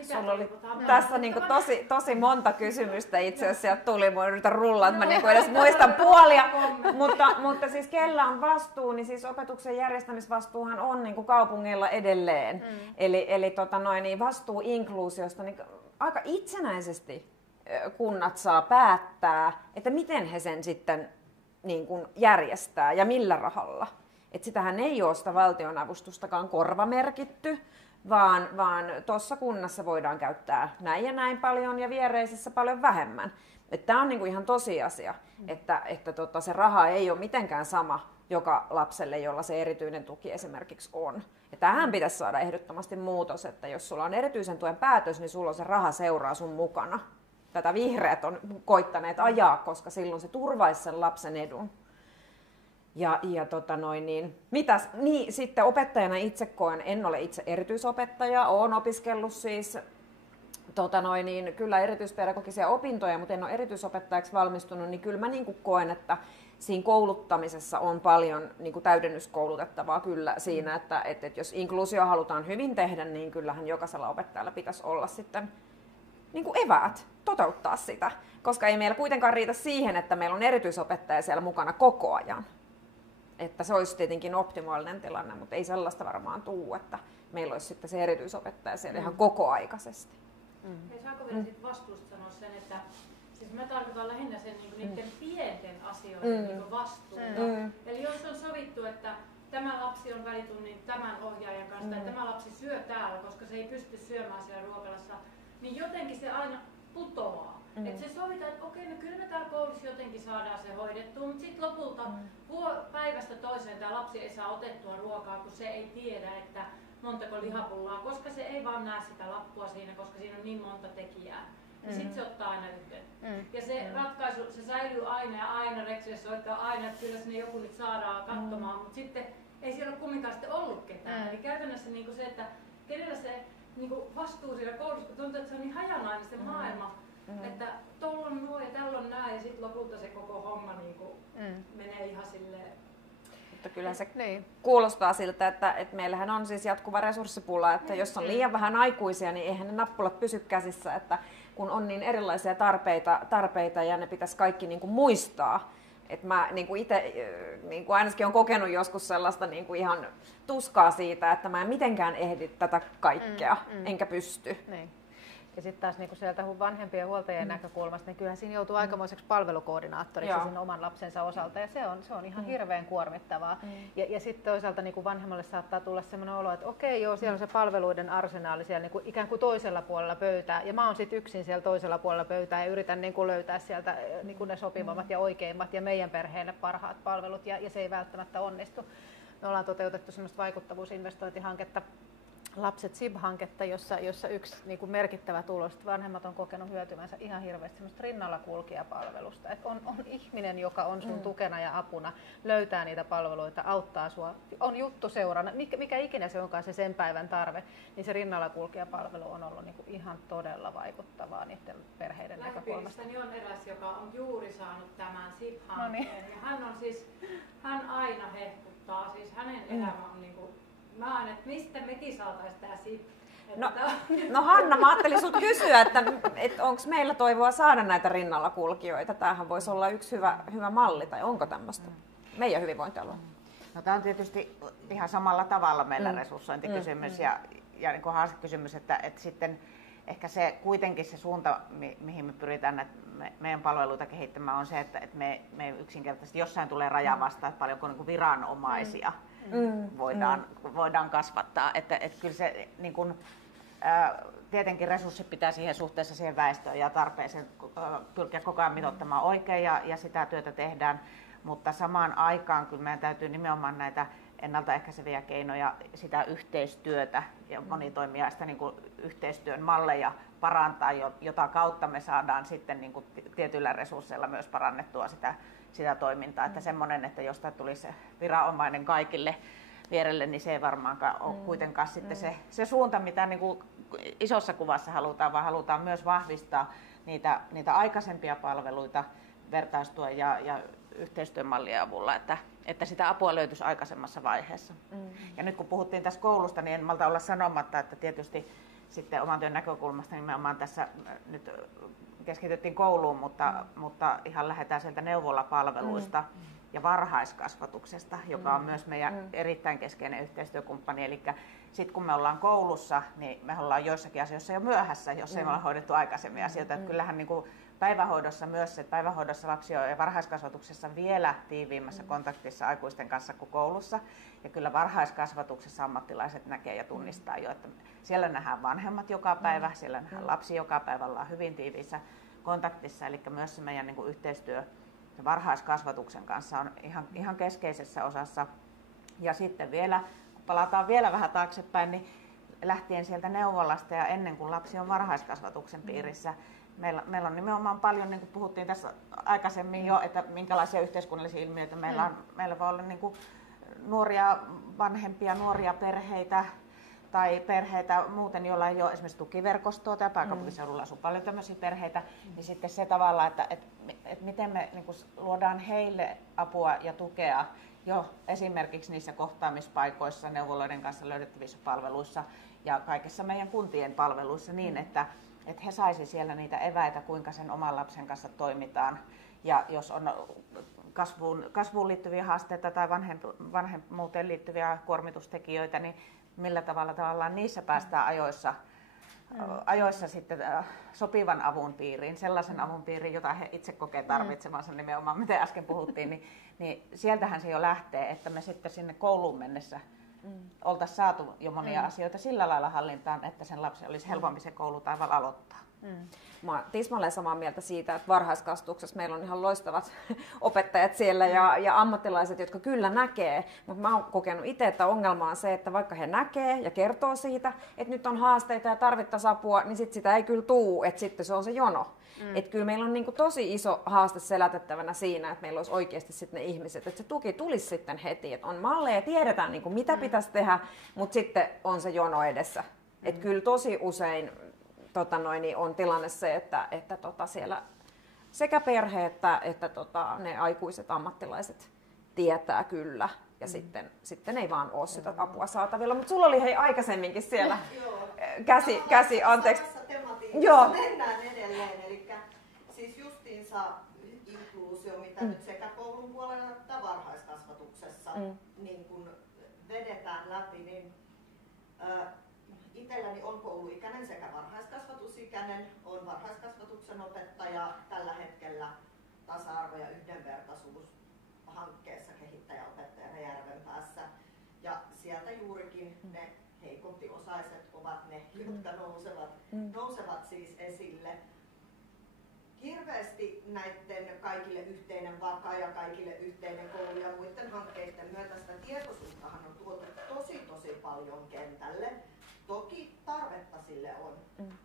Sulla oli tässä niinku tosi monta kysymystä itse asiassa sieltä tuli, mä yritän rullaa, että mä niinku edes muistan puolia, mutta siis kellä on vastuu, niin siis opetuksen järjestämisvastuuhan on niinku kaupungilla edelleen. Eli niin vastuu inkluusiosta, niin aika itsenäisesti kunnat saa päättää, että miten he sen sitten niin kuin järjestää ja millä rahalla. Et sitähän ei ole sitä valtionavustustakaan korvamerkitty, vaan tuossa kunnassa voidaan käyttää näin ja näin paljon ja viereisessä paljon vähemmän. Tämä on niinku ihan tosiasia, että se raha ei ole mitenkään sama joka lapselle, jolla se erityinen tuki esimerkiksi on. Ja tähän pitäisi saada ehdottomasti muutos, että jos sulla on erityisen tuen päätös, niin sulla on se raha seuraa sun mukana. Tätä vihreät on koittaneet ajaa, koska silloin se turvaisi sen lapsen edun. Sitten opettajana itse koen, en ole itse erityisopettaja, olen opiskellut siis kyllä erityispedagogisia opintoja, mutta en ole erityisopettajaksi valmistunut, niin kyllä mä niin kuin koen, että siinä kouluttamisessa on paljon niin kuin täydennyskoulutettavaa kyllä siinä, että jos inkluusio halutaan hyvin tehdä, niin kyllähän jokaisella opettajalla pitäisi olla sitten niin kuin eväät toteuttaa sitä, koska ei meillä kuitenkaan riitä siihen, että meillä on erityisopettaja siellä mukana koko ajan. Että se olisi tietenkin optimaalinen tilanne, mutta ei sellaista varmaan tule, että meillä olisi sitten se erityisopettaja siellä ihan kokoaikaisesti. Ja saanko vielä siitä vastuusta sanoa sen, että siis mä tarkoitan lähinnä sen niiden pienten asioiden vastuuta. Eli jos on sovittu, että tämä lapsi on välitunnin tämän ohjaajan kanssa tai tämä lapsi syö täällä, koska se ei pysty syömään siellä ruokalassa, niin jotenkin se aina putoaa. Että se sovitaan, että okei, no kyllä me täällä koulussa jotenkin saadaan se hoidettua, mutta sitten lopulta päivästä toiseen tämä lapsi ei saa otettua ruokaa, kun se ei tiedä, että montako lihapullaa, koska se ei vaan näe sitä lappua siinä, koska siinä on niin monta tekijää. niin sitten se ottaa aina yhteen. Ja se ratkaisu, se säilyy aina ja aina, Rexille soittaa aina, että kyllä sinne joku nyt saadaan katsomaan, mutta sitten ei siellä ole kumminkaan sitten ollut ketään. Eli käytännössä niinku se, että kenellä se niinku vastuu siellä koulussa, kun tuntuu, että se on niin hajanainen se maailma, että tuolla on nuo ja tällä on nää ja sitten lopulta se koko homma niinku menee ihan silleen. Mutta kyllä se kuulostaa siltä, että meillähän on siis jatkuva resurssipula, että jos on liian vähän aikuisia, niin eihän ne nappulat pysy käsissä, että kun on niin erilaisia tarpeita ja ne pitäisi kaikki niin kuin muistaa. Että mä niin kuin itse niin kuin ainakin olen kokenut joskus sellaista niin kuin ihan tuskaa siitä, että mä en mitenkään ehdi tätä kaikkea, enkä pysty. Niin. Ja sitten taas niin sieltä vanhempien ja huoltajien näkökulmasta, niin kyllähän siinä joutuu aikamoiseksi palvelukoordinaattoriksi sen oman lapsensa osalta, ja se on ihan hirveän kuormittavaa. Ja sitten toisaalta niin vanhemmalle saattaa tulla sellainen olo, että okei, joo, siellä on se palveluiden arsenaali siellä niin kuin ikään kuin toisella puolella pöytää, ja mä oon sitten yksin siellä toisella puolella pöytää ja yritän niin kuin löytää sieltä niin kuin ne sopivammat ja oikeimmat ja meidän perheelle parhaat palvelut, ja se ei välttämättä onnistu. Me ollaan toteutettu sellaista vaikuttavuusinvestointihanketta, Lapset SIB-hanketta, jossa yksi niin kuin merkittävä tulos, että vanhemmat on kokenut hyötyvänsä ihan hirveästi semmoista rinnalla kulkijapalvelusta. Että on ihminen, joka on sun tukena ja apuna, löytää niitä palveluita, auttaa sua, on juttu seurana, mikä ikinä se onkaan se sen päivän tarve, niin se rinnalla kulkijapalvelu on ollut niin kuin ihan todella vaikuttavaa niiden perheiden näkökulmasta. Lähipiirissäni on eräs, joka on juuri saanut tämän SIB-hankkeen. Ja hän aina hehkuttaa, siis hänen elämä on niin kuin, mä oon, että mistä mekin saataisiin tää SIB? No Hanna, mä ajattelin sut kysyä, että onko meillä toivoa saada näitä rinnalla kulkijoita? Tämähän voisi olla yksi hyvä malli, tai onko tämmöistä meidän hyvinvointialueella? No, tämä on tietysti ihan samalla tavalla meillä resurssointikysymys ja niin kuin haastekysymys, että sitten ehkä se kuitenkin se suunta, mihin me pyritään meidän palveluita kehittämään, on se, että me yksinkertaisesti jossain tulee raja vastaan, että paljonko niin kuin viranomaisia voidaan kasvattaa. Että kyllä se niin kuin, tietenkin resurssit pitää siihen suhteessa siihen väestöön ja tarpeeseen pyrkiä koko ajan mitoittamaan oikein ja sitä työtä tehdään, mutta samaan aikaan kyllä meidän täytyy nimenomaan näitä ennaltaehkäiseviä keinoja, sitä yhteistyötä ja monitoimijaista niin kuin yhteistyön malleja parantaa, jota kautta me saadaan sitten niin kuin tietyillä resursseilla myös parannettua sitä toimintaa. Että semmoinen, että jos tämä tulisi viranomainen kaikille vierelle, niin se ei varmaankaan ole kuitenkaan sitten se suunta, mitä niin kuin isossa kuvassa halutaan, vaan halutaan myös vahvistaa niitä aikaisempia palveluita vertaistuen ja yhteistyömallien avulla, että sitä apua löytyisi aikaisemmassa vaiheessa. Ja nyt kun puhuttiin tässä koulusta, niin en malta olla sanomatta, että tietysti sitten oman työn näkökulmasta nimenomaan tässä nyt keskityttiin kouluun, mutta ihan lähdetään sieltä neuvolapalveluista ja varhaiskasvatuksesta, joka on myös meidän erittäin keskeinen yhteistyökumppani. Eli sitten kun me ollaan koulussa, niin me ollaan joissakin asioissa jo myöhässä, jos ei me olla hoidettu aikaisemmin asioita. Että kyllähän niin kuin päivähoidossa myös, että päivähoidossa lapsi on ja varhaiskasvatuksessa vielä tiiviimmässä kontaktissa aikuisten kanssa kuin koulussa. Ja kyllä varhaiskasvatuksessa ammattilaiset näkee ja tunnistaa jo, että siellä nähdään vanhemmat joka päivä, siellä nähdään lapsi joka päivä, ollaan hyvin tiiviissä kontaktissa. Eli myös se meidän niin kuin yhteistyö varhaiskasvatuksen kanssa on ihan keskeisessä osassa. Ja sitten vielä, kun palataan vielä vähän taaksepäin, niin lähtien sieltä neuvolasta ja ennen kuin lapsi on varhaiskasvatuksen piirissä, meillä on nimenomaan paljon, niin kuin puhuttiin tässä aikaisemmin jo, että minkälaisia yhteiskunnallisia ilmiöitä meillä voi olla niin kuin nuoria vanhempia, nuoria perheitä tai perheitä muuten, joilla ei ole esimerkiksi tukiverkostoa tai pääkaupunkiseudulla asuu paljon tämmöisiä perheitä, niin sitten se tavalla, että miten me niin kuin luodaan heille apua ja tukea jo esimerkiksi niissä kohtaamispaikoissa, neuvoloiden kanssa löydettävissä palveluissa ja kaikissa meidän kuntien palveluissa niin, että he saisi siellä niitä eväitä, kuinka sen oman lapsen kanssa toimitaan. Ja jos on kasvuun liittyviä haasteita tai vanhemmuuteen liittyviä kuormitustekijöitä, niin millä tavalla niissä päästään ajoissa sitten sopivan avun piiriin, sellaisen avun piiriin, jota he itse kokee tarvitsemansa nimenomaan, miten äsken puhuttiin, niin sieltähän se jo lähtee, että me sitten sinne kouluun mennessä oltaisiin saatu jo monia asioita sillä lailla hallintaan, että sen lapsen olisi helpompi se koulutaival aloittaa. Mä oon tismalleen samaa mieltä siitä, että varhaiskasvatuksessa meillä on ihan loistavat opettajat siellä ja ammattilaiset, jotka kyllä näkee, mutta mä oon kokenut itse, että ongelma on se, että vaikka he näkee ja kertoo siitä, että nyt on haasteita ja tarvittaisiin apua, niin sit sitä ei kyllä tuu, että sitten se on se jono. Että kyllä meillä on niinku tosi iso haaste selätettävänä siinä, että meillä olisi oikeasti sitten ne ihmiset, että se tuki tulisi sitten heti, että on malleja, tiedetään niinku mitä pitäisi tehdä, mutta sitten on se jono edessä. Että kyllä tosi usein on tilanne se, että siellä sekä perhe että ne aikuiset ammattilaiset tietää kyllä ja sitten ei vaan ole sitä apua saatavilla. Mutta sulla oli hei aikaisemminkin siellä käsi anteeksi. Joo. Mennään edelleen, eli siis justiinsa inkluusio, mitä nyt sekä koulun puolella että varhaiskasvatuksessa niin kun vedetään läpi, niin itselläni on kouluikäinen sekä varhaiskasvatusikäinen, on varhaiskasvatuksen opettaja tällä hetkellä tasa-arvo- ja yhdenvertaisuushankkeessa kehittäjäopettajana Järvenpäässä. Ja sieltä juurikin ne heikompioosaiset ovat ne, jotka nousevat siis esille. Hirveästi näiden kaikille yhteinen vaka ja kaikille yhteinen koulu ja muiden hankkeiden myötä sitä tietoisuuttahan on tuotu tosi paljon kentälle. Toki tarvetta sille on,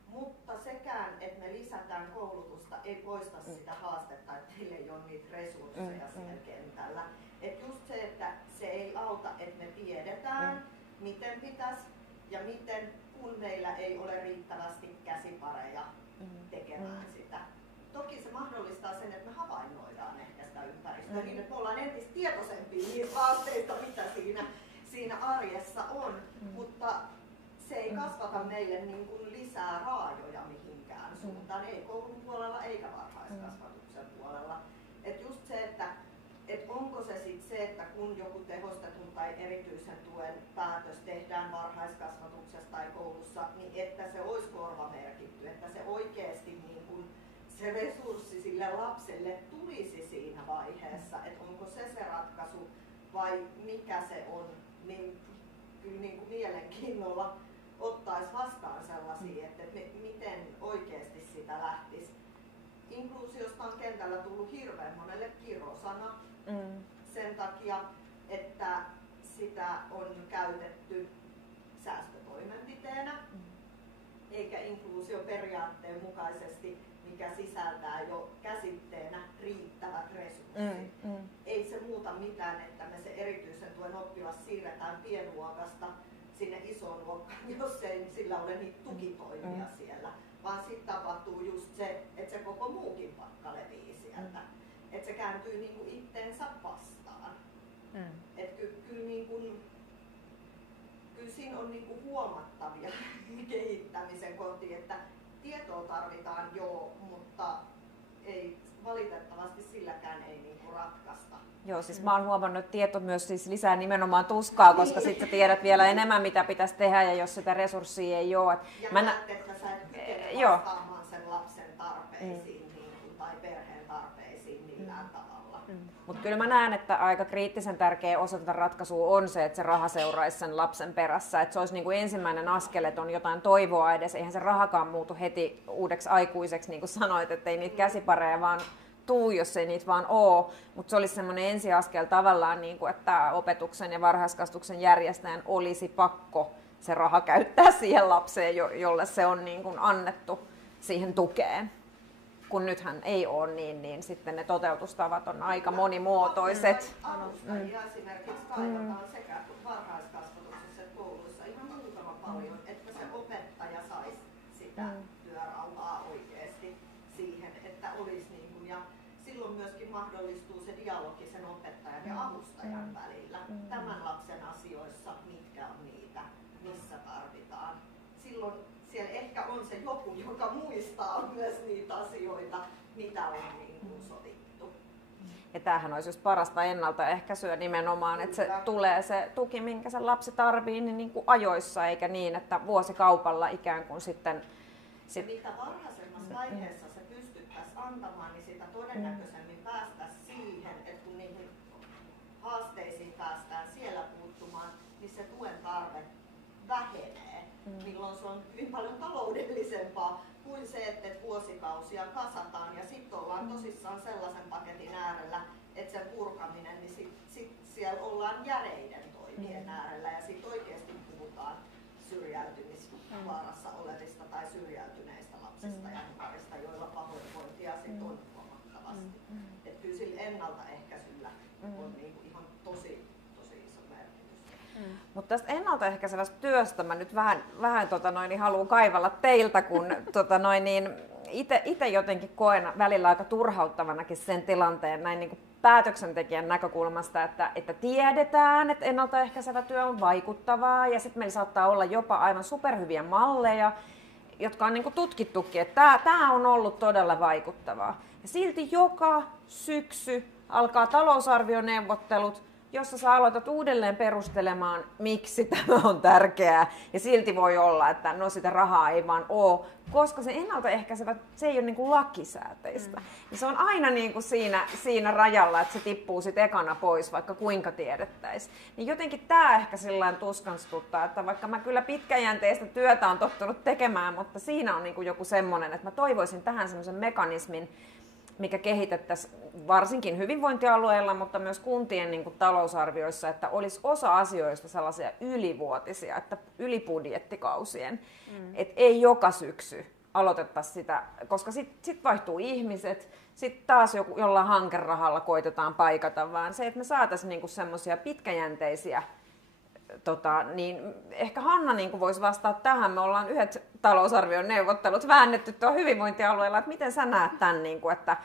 mutta sekään, että me lisätään koulutusta, ei poista sitä haastetta, että teillä ei ole niitä resursseja siellä kentällä. Et just se, että se ei auta, että me tiedetään, miten pitäisi ja miten, kun meillä ei ole riittävästi käsipareja tekemään sitä. Toki se mahdollistaa sen, että me havainnoidaan ehkä sitä ympäristöä niin, että me ollaan entistä tietoisempia niistä haasteista, mitä siinä arjessa on, mutta se ei kasvata meille niin kuin lisää raajoja mihinkään suuntaan, ei koulun puolella eikä varhaiskasvatuksen puolella. Et just se, että onko se sitten se, että kun joku tehostetun tai erityisen tuen päätös tehdään varhaiskasvatuksessa tai koulussa, niin että se olisi korvamerkitty, että se oikeasti niin kuin se resurssi sille lapselle tulisi siinä vaiheessa, että onko se ratkaisu vai mikä se on, niin kyllä niin kuin mielenkiinnolla ottaisi vastaan sellaisia, että miten oikeasti sitä lähtisi. Inkluusiosta on kentällä tullut hirveän monelle kirosana sen takia, että sitä on käytetty säästötoimenpiteenä, eikä inkluusioperiaatteen mukaisesti, mikä sisältää jo käsitteenä riittävät resurssit. Ei se muuta mitään, että me se erityisen tuen oppilas siirretään pienluokasta sinne isoon luokkaan, jos ei sillä ole niitä tukitoimia siellä, vaan sitten tapahtuu just se, että se koko muukin pakka levii sieltä. Että se kääntyy niinku itteensä vastaan. Kyllä siinä on niinku huomattavia kehittämisen kohtia, että tietoa tarvitaan joo, mutta ei valitettavasti silläkään ei niinku ratkaista. Joo, siis mä oon huomannut, että tieto myös siis lisää nimenomaan tuskaa, koska sitten sä tiedät vielä enemmän, mitä pitäisi tehdä, ja jos sitä resurssia ei ole. Ja näet, että sä et kykene vastaamaan sen lapsen tarpeisiin tai perheen tarpeisiin millään tavalla. Mutta kyllä mä näen, että aika kriittisen tärkeä osa tätä ratkaisua on se, että se raha seuraisi sen lapsen perässä. Että se olisi niin kuin ensimmäinen askel, että on jotain toivoa edes. Eihän se rahakaan muutu heti uudeksi aikuiseksi, niin kuin sanoit, että ei niitä käsipareja vaan tuu, jos ei niitä vaan ole. Mutta se olisi semmoinen ensiaskel tavallaan, niin kuin, että opetuksen ja varhaiskasvatuksen järjestäjän olisi pakko se raha käyttää siihen lapseen, jolle se on niin kuin annettu siihen tukeen. Kun nythän ei ole niin sitten ne toteutustavat on aika monimuotoiset. Avustajia esimerkiksi kaivataan sekä varhaiskasvatuksessa että kouluissa ihan muutama paljon, että se opettaja saisi sitä työrauhaa oikeasti siihen, että olisi niin kuin, ja silloin myöskin mahdollistuu se dialogi sen opettajan ja avustajan välillä. Tämän lapsen asioissa, mitkä on niitä, missä tarvitaan. Silloin siellä ehkä on se joku, joka muistaa myös niitä asioita, mitä on niin kuin sovittu. Ja tämähän olisi just parasta ennaltaehkäisyä nimenomaan, että se tulee se tuki, minkä se lapsi tarvitsee, niin kuin ajoissa, eikä niin, että vuosikaupalla ikään kuin sitten... Mitä varhaisemmassa vaiheessa se pystyttäisiin antamaan, niin sitä todennäköisemmin päästäisiin siihen, että kun niihin haasteisiin päästään siellä puuttumaan, niin se tuen tarve vähenee. Milloin se on hyvin paljon taloudellisempaa kuin se, että vuosikausia kasataan ja sitten ollaan tosissaan sellaisen paketin äärellä, että sen purkaminen, niin sit siellä ollaan järeiden toimien äärellä ja sitten oikeasti puhutaan syrjäytymisvaarassa olevista tai syrjäytyneistä lapsista ja nuorista, joilla pahoinvointia sit on huomattavasti. Että kyllä sillä ennaltaehkäisyllä on niinku ihan tosi iso merkitys. Mutta tästä ennaltaehkäisevästä työstä mä nyt vähän haluan kaivalla teiltä, kun itse jotenkin koen välillä aika turhauttavanakin sen tilanteen näin niin kuin päätöksentekijän näkökulmasta, että tiedetään, että ennaltaehkäisevä työ on vaikuttavaa ja sitten meillä saattaa olla jopa aivan superhyviä malleja, jotka on niin kuin tutkittukin, että tämä on ollut todella vaikuttavaa. Ja silti joka syksy alkaa talousarvioneuvottelut, jossa sä aloitat uudelleen perustelemaan, miksi tämä on tärkeää. Ja silti voi olla, että no sitä rahaa ei vaan ole, koska se ennaltaehkäisevä, se ei ole niin kuin lakisääteistä. Ja se on aina niin kuin siinä rajalla, että se tippuu sit ekana pois, vaikka kuinka tiedettäisiin. Niin jotenkin tämä ehkä sillain tuskanstuttaa, että vaikka mä kyllä pitkäjänteistä työtä on tottunut tekemään, mutta siinä on niin kuin joku semmoinen, että mä toivoisin tähän semmoisen mekanismin, mikä kehitettäisiin varsinkin hyvinvointialueilla, mutta myös kuntien niin kuin talousarvioissa, että olisi osa asioista sellaisia ylivuotisia, että ylibudjettikausien, että ei joka syksy aloitettaisiin sitä, koska sit vaihtuu ihmiset, sitten taas jollain hankerahalla koitetaan paikata, vaan se, että me saataisiin niin kuin semmoisia pitkäjänteisiä, niin ehkä Hanna niin voisi vastata tähän. Me ollaan yhdet talousarvion neuvottelut väännetty tuon hyvinvointialueella, että miten sä näet tämän, niin kuin, että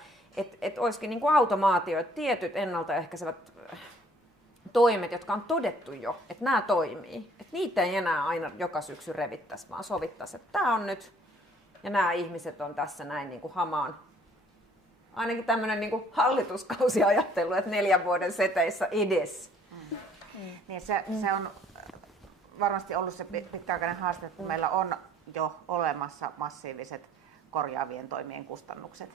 olisikin niin kuin automaatio, että tietyt ennaltaehkäisevät toimet, jotka on todettu jo, että nämä toimii, että niitä ei enää aina joka syksy revittäisi, vaan sovittaisi, että tämä on nyt ja nämä ihmiset on tässä näin niin kuin hamaan. Ainakin tämmöinen niin kuin hallituskausiajattelu, että 4 vuoden seteissä edes. Niin se on varmasti ollut se pitkäaikainen haaste, että meillä on jo olemassa massiiviset korjaavien toimien kustannukset.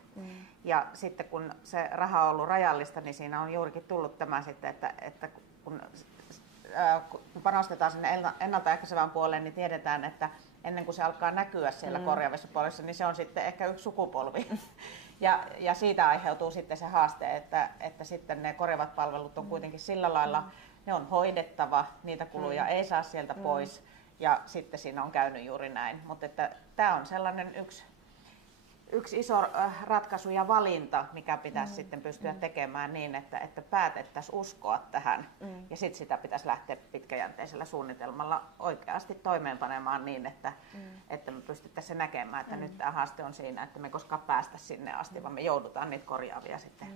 Ja sitten kun se raha on ollut rajallista, niin siinä on juurikin tullut tämä sitten, että kun panostetaan sinne ennaltaehkäisevään puoleen, niin tiedetään, että ennen kuin se alkaa näkyä siellä korjaavassa puolessa, niin se on sitten ehkä yksi sukupolvi. Ja siitä aiheutuu sitten se haaste, että sitten ne korjaavat palvelut on kuitenkin sillä lailla, ne on hoidettava, niitä kuluja ei saa sieltä pois ja sitten siinä on käynyt juuri näin. Mutta tämä on sellainen yksi iso ratkaisu ja valinta, mikä pitäisi sitten pystyä tekemään niin, että päätettäisiin uskoa tähän ja sitten sitä pitäisi lähteä pitkäjänteisellä suunnitelmalla oikeasti toimeenpanemaan niin, että me pystyttäisiin näkemään, että nyt tämä haaste on siinä, että me ei koskaan päästä sinne asti, vaan me joudutaan niitä korjaavia sitten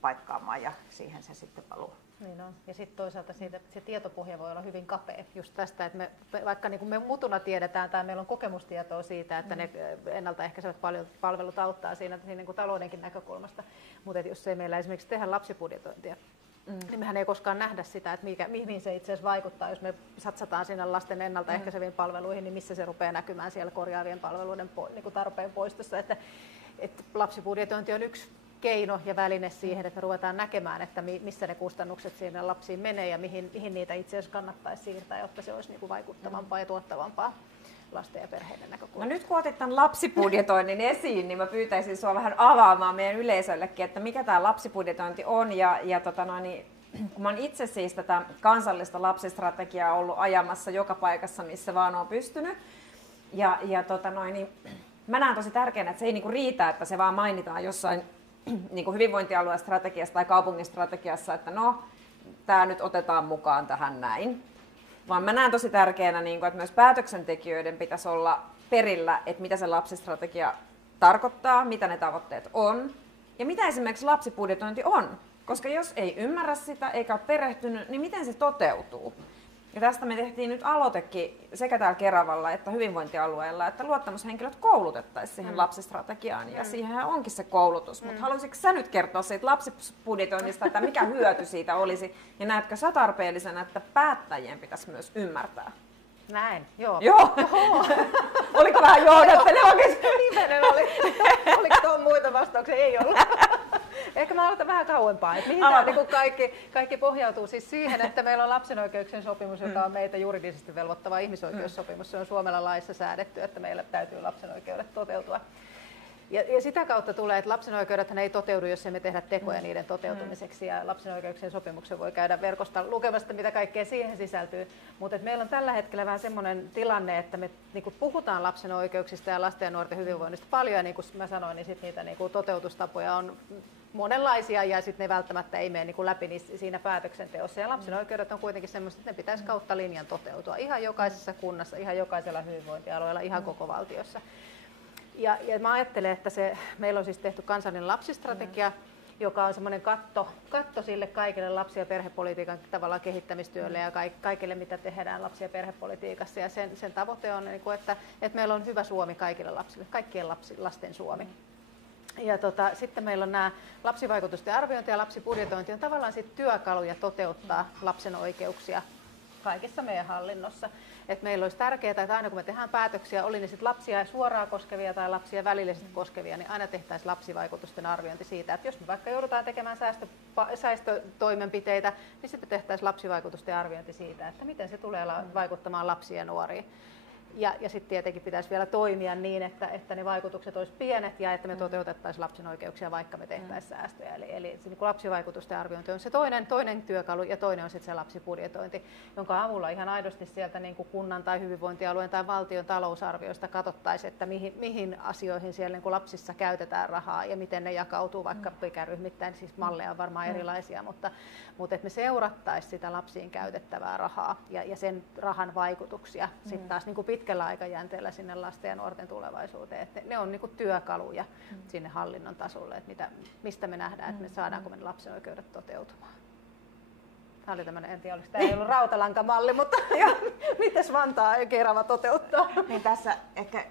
paikkaamaan ja siihen se sitten valuu. Niin on. Ja sitten toisaalta se tietopohja voi olla hyvin kapea just tästä, että vaikka niin kuin me mutuna tiedetään tai meillä on kokemustietoa siitä, että ne ennaltaehkäisevät palvelut auttaa siinä niin kuin taloudenkin näkökulmasta, mutta jos ei meillä esimerkiksi tehdä lapsibudjetointia, niin mehän ei koskaan nähdä sitä, että mihin se itse asiassa vaikuttaa, jos me satsataan sinne lasten ennaltaehkäiseviin palveluihin, niin missä se rupeaa näkymään siellä korjaavien palveluiden niin kuin tarpeen poistossa. Että lapsibudjetointi on yksi keino ja väline siihen, että me ruvetaan näkemään, että missä ne kustannukset siinä lapsiin menee ja mihin niitä itse asiassa kannattaisi siirtää, jotta se olisi niin kuin vaikuttavampaa ja tuottavampaa lasten ja perheiden näkökulmasta. No nyt kun otit tämän lapsibudjetoinnin esiin, niin mä pyytäisin sinua vähän avaamaan meidän yleisöllekin, että mikä tämä lapsibudjetointi on. Kun mä oon itse siis tätä kansallista lapsistrategiaa ollut ajamassa joka paikassa, missä vaan oon pystynyt. Niin mä näen tosi tärkeänä, että se ei niinku riitä, että se vaan mainitaan jossain niinku hyvinvointialueen strategiassa tai kaupungin strategiassa, että no, tämä nyt otetaan mukaan tähän näin. Vaan mä näen tosi tärkeänä, että myös päätöksentekijöiden pitäisi olla perillä, että mitä se lapsistrategia tarkoittaa, mitä ne tavoitteet on ja mitä esimerkiksi lapsibudjetointi on. Koska jos ei ymmärrä sitä eikä ole perehtynyt, niin miten se toteutuu? Ja tästä me tehtiin nyt aloitekin sekä täällä Keravalla että hyvinvointialueella, että luottamushenkilöt koulutettaisiin siihen lapsistrategiaan ja siihen onkin se koulutus. Mutta haluaisitko sä nyt kertoa siitä lapsibudjetoinnista, että mikä hyöty siitä olisi ja näetkö sä tarpeellisena, että päättäjien pitäisi myös ymmärtää? Näin, joo. Joo. Oliko vähän johdatteleva? Nimenen oli. Oliko tuohon muita vastauksia? Ei ollut. Ehkä mä aloitan vähän kauempaa. Että mihin tämä niin kaikki pohjautuu siis siihen, että meillä on lapsen oikeuksien sopimus, joka on meitä juridisesti velvoittava ihmisoikeussopimus. Se on Suomella laissa säädetty, että meillä täytyy lapsen oikeudet toteutua. Ja sitä kautta tulee, että lapsen oikeudethan ei toteudu, jos emme tehdä tekoja niiden toteutumiseksi. Ja lapsen oikeuksien sopimuksen voi käydä verkosta lukemasta, mitä kaikkea siihen sisältyy. Mutta meillä on tällä hetkellä vähän semmoinen tilanne, että me niinku puhutaan lapsen oikeuksista ja lasten ja nuorten hyvinvoinnista paljon. Ja niin kuin mä sanoin, niin sit niitä niinku toteutustapoja on monenlaisia ja sitten ne välttämättä ei mene niinku läpi siinä päätöksenteossa. Ja lapsen oikeudet on kuitenkin semmoiset, että ne pitäisi kautta linjan toteutua ihan jokaisessa kunnassa, ihan jokaisella hyvinvointialueella, ihan koko valtiossa. Ja mä ajattelen, että meillä on siis tehty kansallinen lapsistrategia, joka on semmoinen katto sille kaikille lapsi- ja perhepolitiikan tavallaan kehittämistyölle ja kaikille, mitä tehdään lapsi- ja perhepolitiikassa. Ja sen tavoite on, että meillä on hyvä Suomi kaikille lapsille, kaikkien lasten Suomi. Ja sitten meillä on nämä lapsivaikutusten arviointi ja lapsibudjetointi on tavallaan sit työkaluja toteuttaa lapsen oikeuksia kaikessa meidän hallinnossa. Et meillä olisi tärkeää, että aina kun me tehdään päätöksiä, oli ne sitten lapsia suoraan koskevia tai lapsia välillisesti koskevia, niin aina tehtäisiin lapsivaikutusten arviointi siitä, että jos me vaikka joudutaan tekemään säästötoimenpiteitä, niin sitten tehtäisiin lapsivaikutusten arviointi siitä, että miten se tulee vaikuttamaan lapsiin ja nuoriin. Ja sitten tietenkin pitäisi vielä toimia niin, että ne vaikutukset olisi pienet ja että me toteutettaisiin lapsen oikeuksia, vaikka me tehtäisiin säästöjä. Eli se niin lapsivaikutusten arviointi on se toinen työkalu ja toinen on sitten se lapsibudjetointi, jonka avulla ihan aidosti sieltä niin kuin kunnan tai hyvinvointialueen tai valtion talousarvioista katsottaisiin, että mihin asioihin siellä niin kuin lapsissa käytetään rahaa ja miten ne jakautuu vaikka ikäryhmittäin. Siis malleja on varmaan erilaisia, mutta että me seurattaisiin sitä lapsiin käytettävää rahaa ja sen rahan vaikutuksia sitten taas niin kuin pitkällä aikajänteellä sinne lasten ja nuorten tulevaisuuteen. Että ne on niin kuin työkaluja sinne hallinnon tasolle, että mistä me nähdään, että me saadaanko me lapsen oikeudet toteutumaan. Tämä oli tämmöinen, en tiedä, oliko tämä ei ollut rautalankamalli, mutta mites Vantaa ja Kerava toteuttaa? Niin tässä ehkä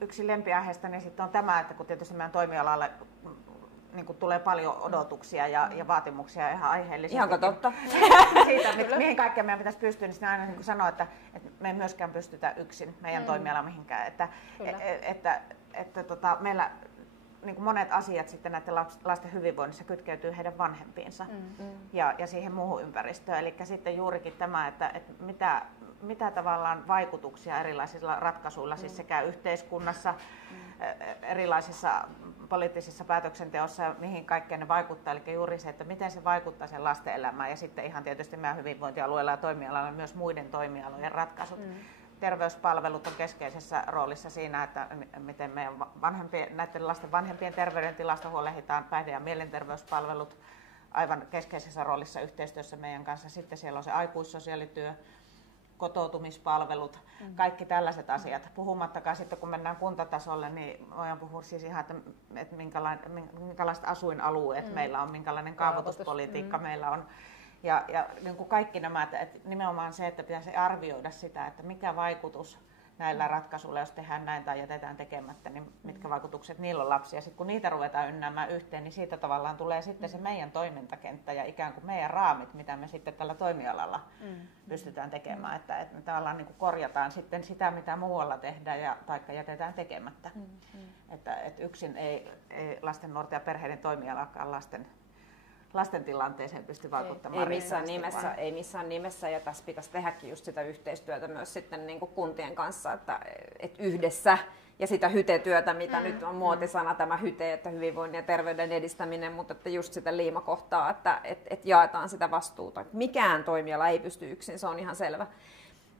yksi lempiaiheista niin sitten on tämä, että kun tietysti meidän toimialalle niin kuin tulee paljon odotuksia ja vaatimuksia ihan aiheellisesti. Ihanko totta? Siitä, mihin kaikkeen meidän pitäisi pystyä, niin aina niin kuin sanoa, että me ei myöskään pystytä yksin meidän toimiala mihinkään. Että meillä niin kuin monet asiat sitten näiden lasten hyvinvoinnissa kytkeytyy heidän vanhempiinsa ja siihen muuhun ympäristöön. Eli sitten juurikin tämä, että mitä tavallaan vaikutuksia erilaisilla ratkaisuilla siis sekä yhteiskunnassa, erilaisissa poliittisissa päätöksenteossa ja mihin kaikkeen ne vaikuttaa. Eli juuri se, että miten se vaikuttaa sen lasten elämään ja sitten ihan tietysti meidän hyvinvointialueella ja toimialalla myös muiden toimialojen ratkaisut. Terveyspalvelut on keskeisessä roolissa siinä, että miten meidän näiden lasten vanhempien terveydentilasta huolehditaan, päihde- ja mielenterveyspalvelut aivan keskeisessä roolissa yhteistyössä meidän kanssa. Sitten siellä on se aikuissosiaalityö, kotoutumispalvelut, kaikki tällaiset asiat. Puhumattakaan sitten, kun mennään kuntatasolle, niin voidaan puhua siis ihan, että minkälaiset asuinalueet meillä on, minkälainen kaavoituspolitiikka meillä on. Ja niin kuin kaikki nämä, että nimenomaan se, että pitäisi arvioida sitä, että mikä vaikutus näillä ratkaisuilla, jos tehdään näin tai jätetään tekemättä, niin mitkä vaikutukset niillä on lapsia. Ja sitten kun niitä ruvetaan ynnäämään yhteen, niin siitä tavallaan tulee sitten se meidän toimintakenttä ja ikään kuin meidän raamit, mitä me sitten tällä toimialalla pystytään tekemään. Että me tavallaan niin kuin korjataan sitten sitä, mitä muualla tehdään taikka jätetään tekemättä. Että yksin ei lasten, nuorten ja perheiden toimialakaan lasten tilanteeseen pysty vaikuttamaan. Ei missään nimessä, ja tässä pitäisi tehdäkin just sitä yhteistyötä myös sitten niin kuin kuntien kanssa, että yhdessä, ja sitä hytetyötä, mitä nyt on muotisana tämä hyte, että hyvinvoinnin ja terveyden edistäminen, mutta että just sitä liimakohtaa, että jaetaan sitä vastuuta. Mikään toimiala ei pysty yksin, se on ihan selvä.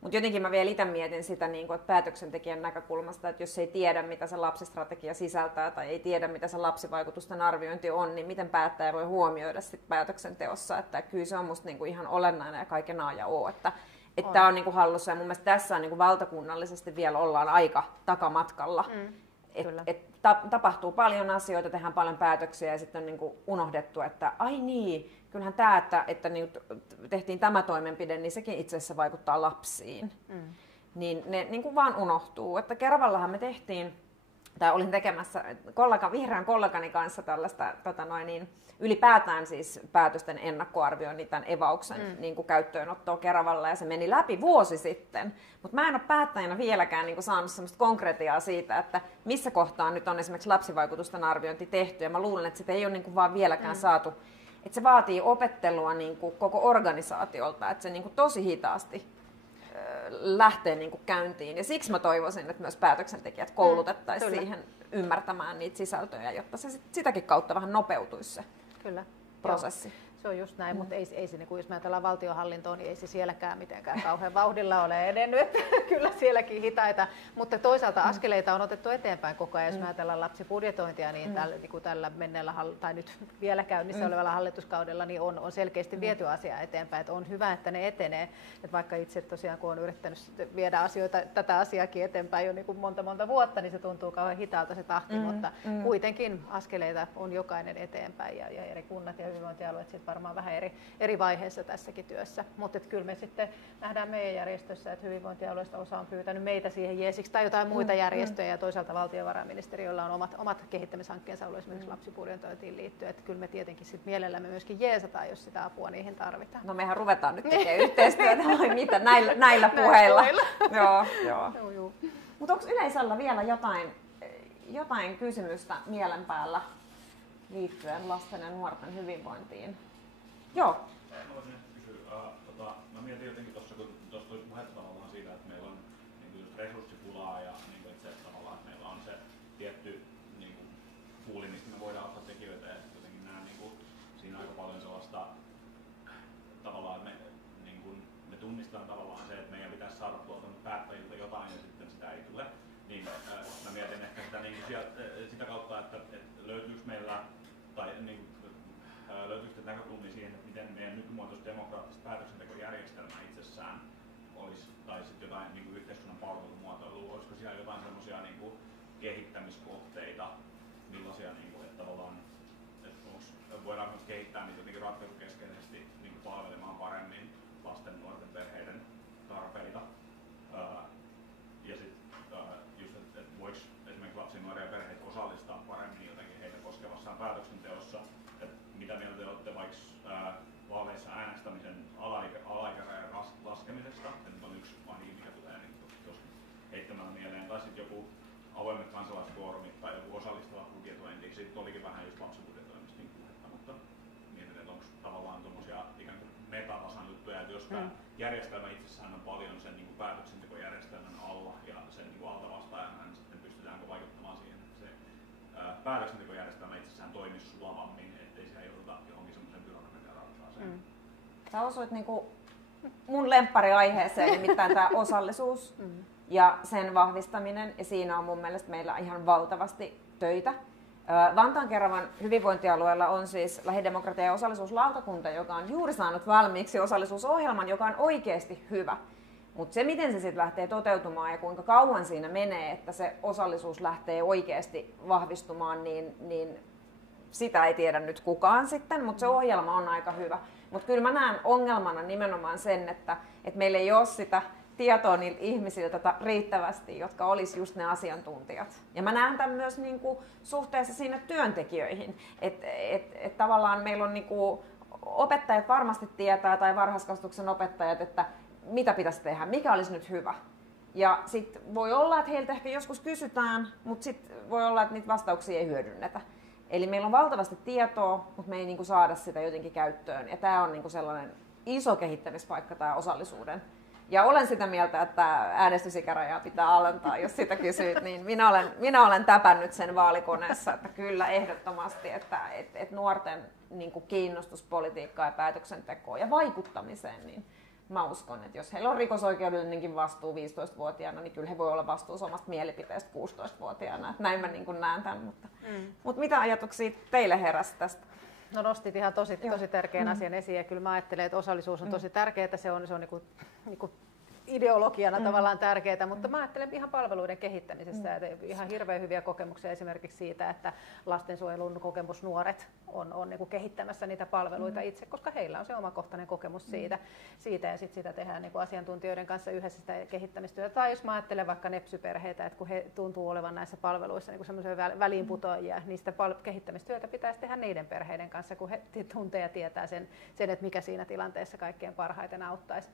Mutta jotenkin mä vielä itse mietin sitä niin että päätöksentekijän näkökulmasta, että jos ei tiedä, mitä se lapsistrategia sisältää tai ei tiedä, mitä se lapsivaikutusten arviointi on, niin miten päättäjä voi huomioida sit päätöksenteossa. Että kyllä se on musta niin ihan olennainen ja kaiken A ja O, että tämä on niin hallussa. Ja mun mielestä tässä on niin valtakunnallisesti vielä ollaan aika takamatkalla. Tapahtuu paljon asioita, tehdään paljon päätöksiä ja sitten on niin unohdettu, että ai niin, kyllähän tämä, että niin tehtiin tämä toimenpide, niin sekin itse asiassa vaikuttaa lapsiin. Niin ne niin vaan unohtuu. Että Keravallahan me tehtiin tai olin tekemässä vihreän kollegani kanssa tällaista ylipäätään siis päätösten ennakkoarvioinnin tämän evauksen niin kuin käyttöönottoa Keravalla, ja se meni läpi vuosi sitten. Mutta mä en ole päättäjänä vieläkään niin kuin saanut sellaista konkretiaa siitä, että missä kohtaa nyt on esimerkiksi lapsivaikutusten arviointi tehty, ja mä luulen, että sitä ei ole niin kuin vaan vieläkään saatu. Että se vaatii opettelua niin kuin koko organisaatiolta, että se niin kuin tosi hitaasti lähtee niin kuin käyntiin. Ja siksi mä toivoisin, että myös päätöksentekijät koulutettaisiin siihen ymmärtämään niitä sisältöjä, jotta se sitäkin kautta vähän nopeutuisi se prosessi. Joo. Se on just näin, mutta ei se, jos me ajatellaan valtionhallintoa, niin ei se sielläkään mitenkään kauhean vauhdilla ole edennyt. Kyllä sielläkin hitaita, mutta toisaalta askeleita on otettu eteenpäin koko ajan. Jos me ajatellaan lapsibudjetointia, niin tällä menneellä, tai nyt vielä käynnissä olevalla hallituskaudella, niin on selkeästi viety asiaa eteenpäin. Että on hyvä, että ne etenee. Että vaikka itse tosiaan, kun on yrittänyt viedä tätä asiaakin eteenpäin jo niin kuin monta vuotta, niin se tuntuu kauhean hitaalta se tahti, mutta kuitenkin askeleita on jokainen eteenpäin ja eri kunnat ja hyvinvointialueet varmaan vähän eri vaiheessa tässäkin työssä. Mutta kyllä me sitten nähdään meidän järjestössä, että hyvinvointialueista osa on pyytänyt meitä siihen jeesiksi tai jotain muita järjestöjä, ja toisaalta valtiovarainministeriöllä on omat kehittämishankkeensa ollut esimerkiksi lapsibudjetointiin liittyen. Että kyllä me tietenkin sit mielellämme myöskin jeesataan, jos sitä apua niihin tarvitaan. No mehän ruvetaan nyt tekemään yhteistyötä vai mitä näillä puheilla. Joo. Mutta onko yleisöllä vielä jotain kysymystä mielen päällä liittyen lasten ja nuorten hyvinvointiin? Joo. Mä voisin kysyä, mä mietin jotenkin tuossa, kun tuossa tuli puhetta tavallaan siitä, että meillä on niin just resurssipulaa ja niin kuin, että se, tavallaan, että meillä on se tietty niin kuin, puuli, mistä me voidaan ottaa tekijöitä, ja jotenkin näen niin kuin, siinä aika paljon sellaista tavallaan, että me tunnistetaan tavallaan se, että meidän pitäisi saada tuolta päättäjiltä jotain ja sitten sitä ei tule. Niin, mä mietin ehkä sitä, niin kuin, sitä kautta, että löytyykö meillä tai niin, löytyykö näkökulmia siihen, että miten meidän nykymuotoista demokraattista päätöksentekojärjestelmää itsessään olisi, tai sitten jotain niin kuin yhteiskunnan palvelumuotoilua, olisiko siellä jotain semmoisia niin kuin kehittämiskohteita, millaisia, niin kuin, että tavallaan, että voidaanko kehittää niitä jotenkin ratkaisukeskeisesti niin kuin palvelemaan paremmin lasten, nuorten, perheiden tarpeita. Ja sitten just, että voiko esimerkiksi lapsia, nuoria ja perheitä osallistaa paremmin jotenkin heitä koskevassaan päätöksenteossa. Mitä mieltä te olette vaikka vaaleissa äänestämisen alaikärajan laskemisesta? Se nyt on yksi asia, mikä tulee niin tuossa heittämällä mieleen. Tai sitten joku avoimet kansalaisfoorumit tai joku osallistava budjetointi. Sitten olikin vähän just lapsibudjetoimista niin puhetta, mutta mietin, että onko tavallaan tuommoisia ikään kuin metatasan juttuja, että jos tämä järjestelmä itsessään on paljon sen niin päätöksentekojärjestelmän alla ja sen niin alta vastaajana, niin sitten pystytäänkö vaikuttamaan siihen, että se päätöksentekojärjestelmä itsessään toimisi sulavammin, ettei siellä jouduta johonkin semmoisen byrokratian rattaaseen. Sä osuit niinku mun lemppariaiheeseen, nimittäin tämä osallisuus ja sen vahvistaminen, ja siinä on mun mielestä meillä ihan valtavasti töitä. Vantaan Keravan hyvinvointialueella on siis lähidemokratia- ja osallisuuslautakunta, joka on juuri saanut valmiiksi osallisuusohjelman, joka on oikeasti hyvä. Mutta se, miten se sitten lähtee toteutumaan ja kuinka kauan siinä menee, että se osallisuus lähtee oikeasti vahvistumaan, niin sitä ei tiedä nyt kukaan sitten, mutta se ohjelma on aika hyvä. Mutta kyllä mä näen ongelmana nimenomaan sen, että meillä ei ole sitä tietoa niiltä ihmisiltä riittävästi, jotka olisi just ne asiantuntijat. Ja mä näen tämän myös niinku suhteessa sinne työntekijöihin, että tavallaan meillä on niinku, opettajat varmasti tietää tai varhaiskasvatuksen opettajat, että mitä pitäisi tehdä, mikä olisi nyt hyvä. Ja sitten voi olla, että heiltä ehkä joskus kysytään, mutta sitten voi olla, että niitä vastauksia ei hyödynnetä. Eli meillä on valtavasti tietoa, mutta me ei niinku saada sitä jotenkin käyttöön. Ja tämä on niinku sellainen iso kehittämispaikka, tämä osallisuuden. Ja olen sitä mieltä, että äänestysikärajaa pitää alentaa, jos sitä kysyt, niin minä olen täpännyt sen vaalikoneessa, että kyllä ehdottomasti, että nuorten niin kuin kiinnostus politiikkaan ja päätöksentekoon ja vaikuttamiseen, niin mä uskon, että jos heillä on rikosoikeudellinenkin vastuu 15-vuotiaana, niin kyllä he voi olla vastuussa omasta mielipiteestä 16-vuotiaana. Että näin mä niin kuin näen tämän, mutta mitä ajatuksia teille heräsi tästä? No nostit ihan tosi tärkeän asian esiin, ja kyllä mä ajattelen, että osallisuus on tosi tärkeää, se on niinku ideologiana tavallaan tärkeää, mutta mä ajattelen ihan palveluiden kehittämisessä, että ihan hirveän hyviä kokemuksia esimerkiksi siitä, että lastensuojelun kokemusnuoret on niin kuin kehittämässä niitä palveluita itse, koska heillä on se omakohtainen kokemus siitä ja sitten sitä tehdään niin kuin asiantuntijoiden kanssa yhdessä sitä kehittämistyötä. Tai jos mä ajattelen vaikka nepsyperheitä, että kun he tuntuu olevan näissä palveluissa niin semmoisia väliinputoajia, niin sitä kehittämistyötä pitäisi tehdä niiden perheiden kanssa, kun he tuntee ja tietää sen, että mikä siinä tilanteessa kaikkein parhaiten auttaisi.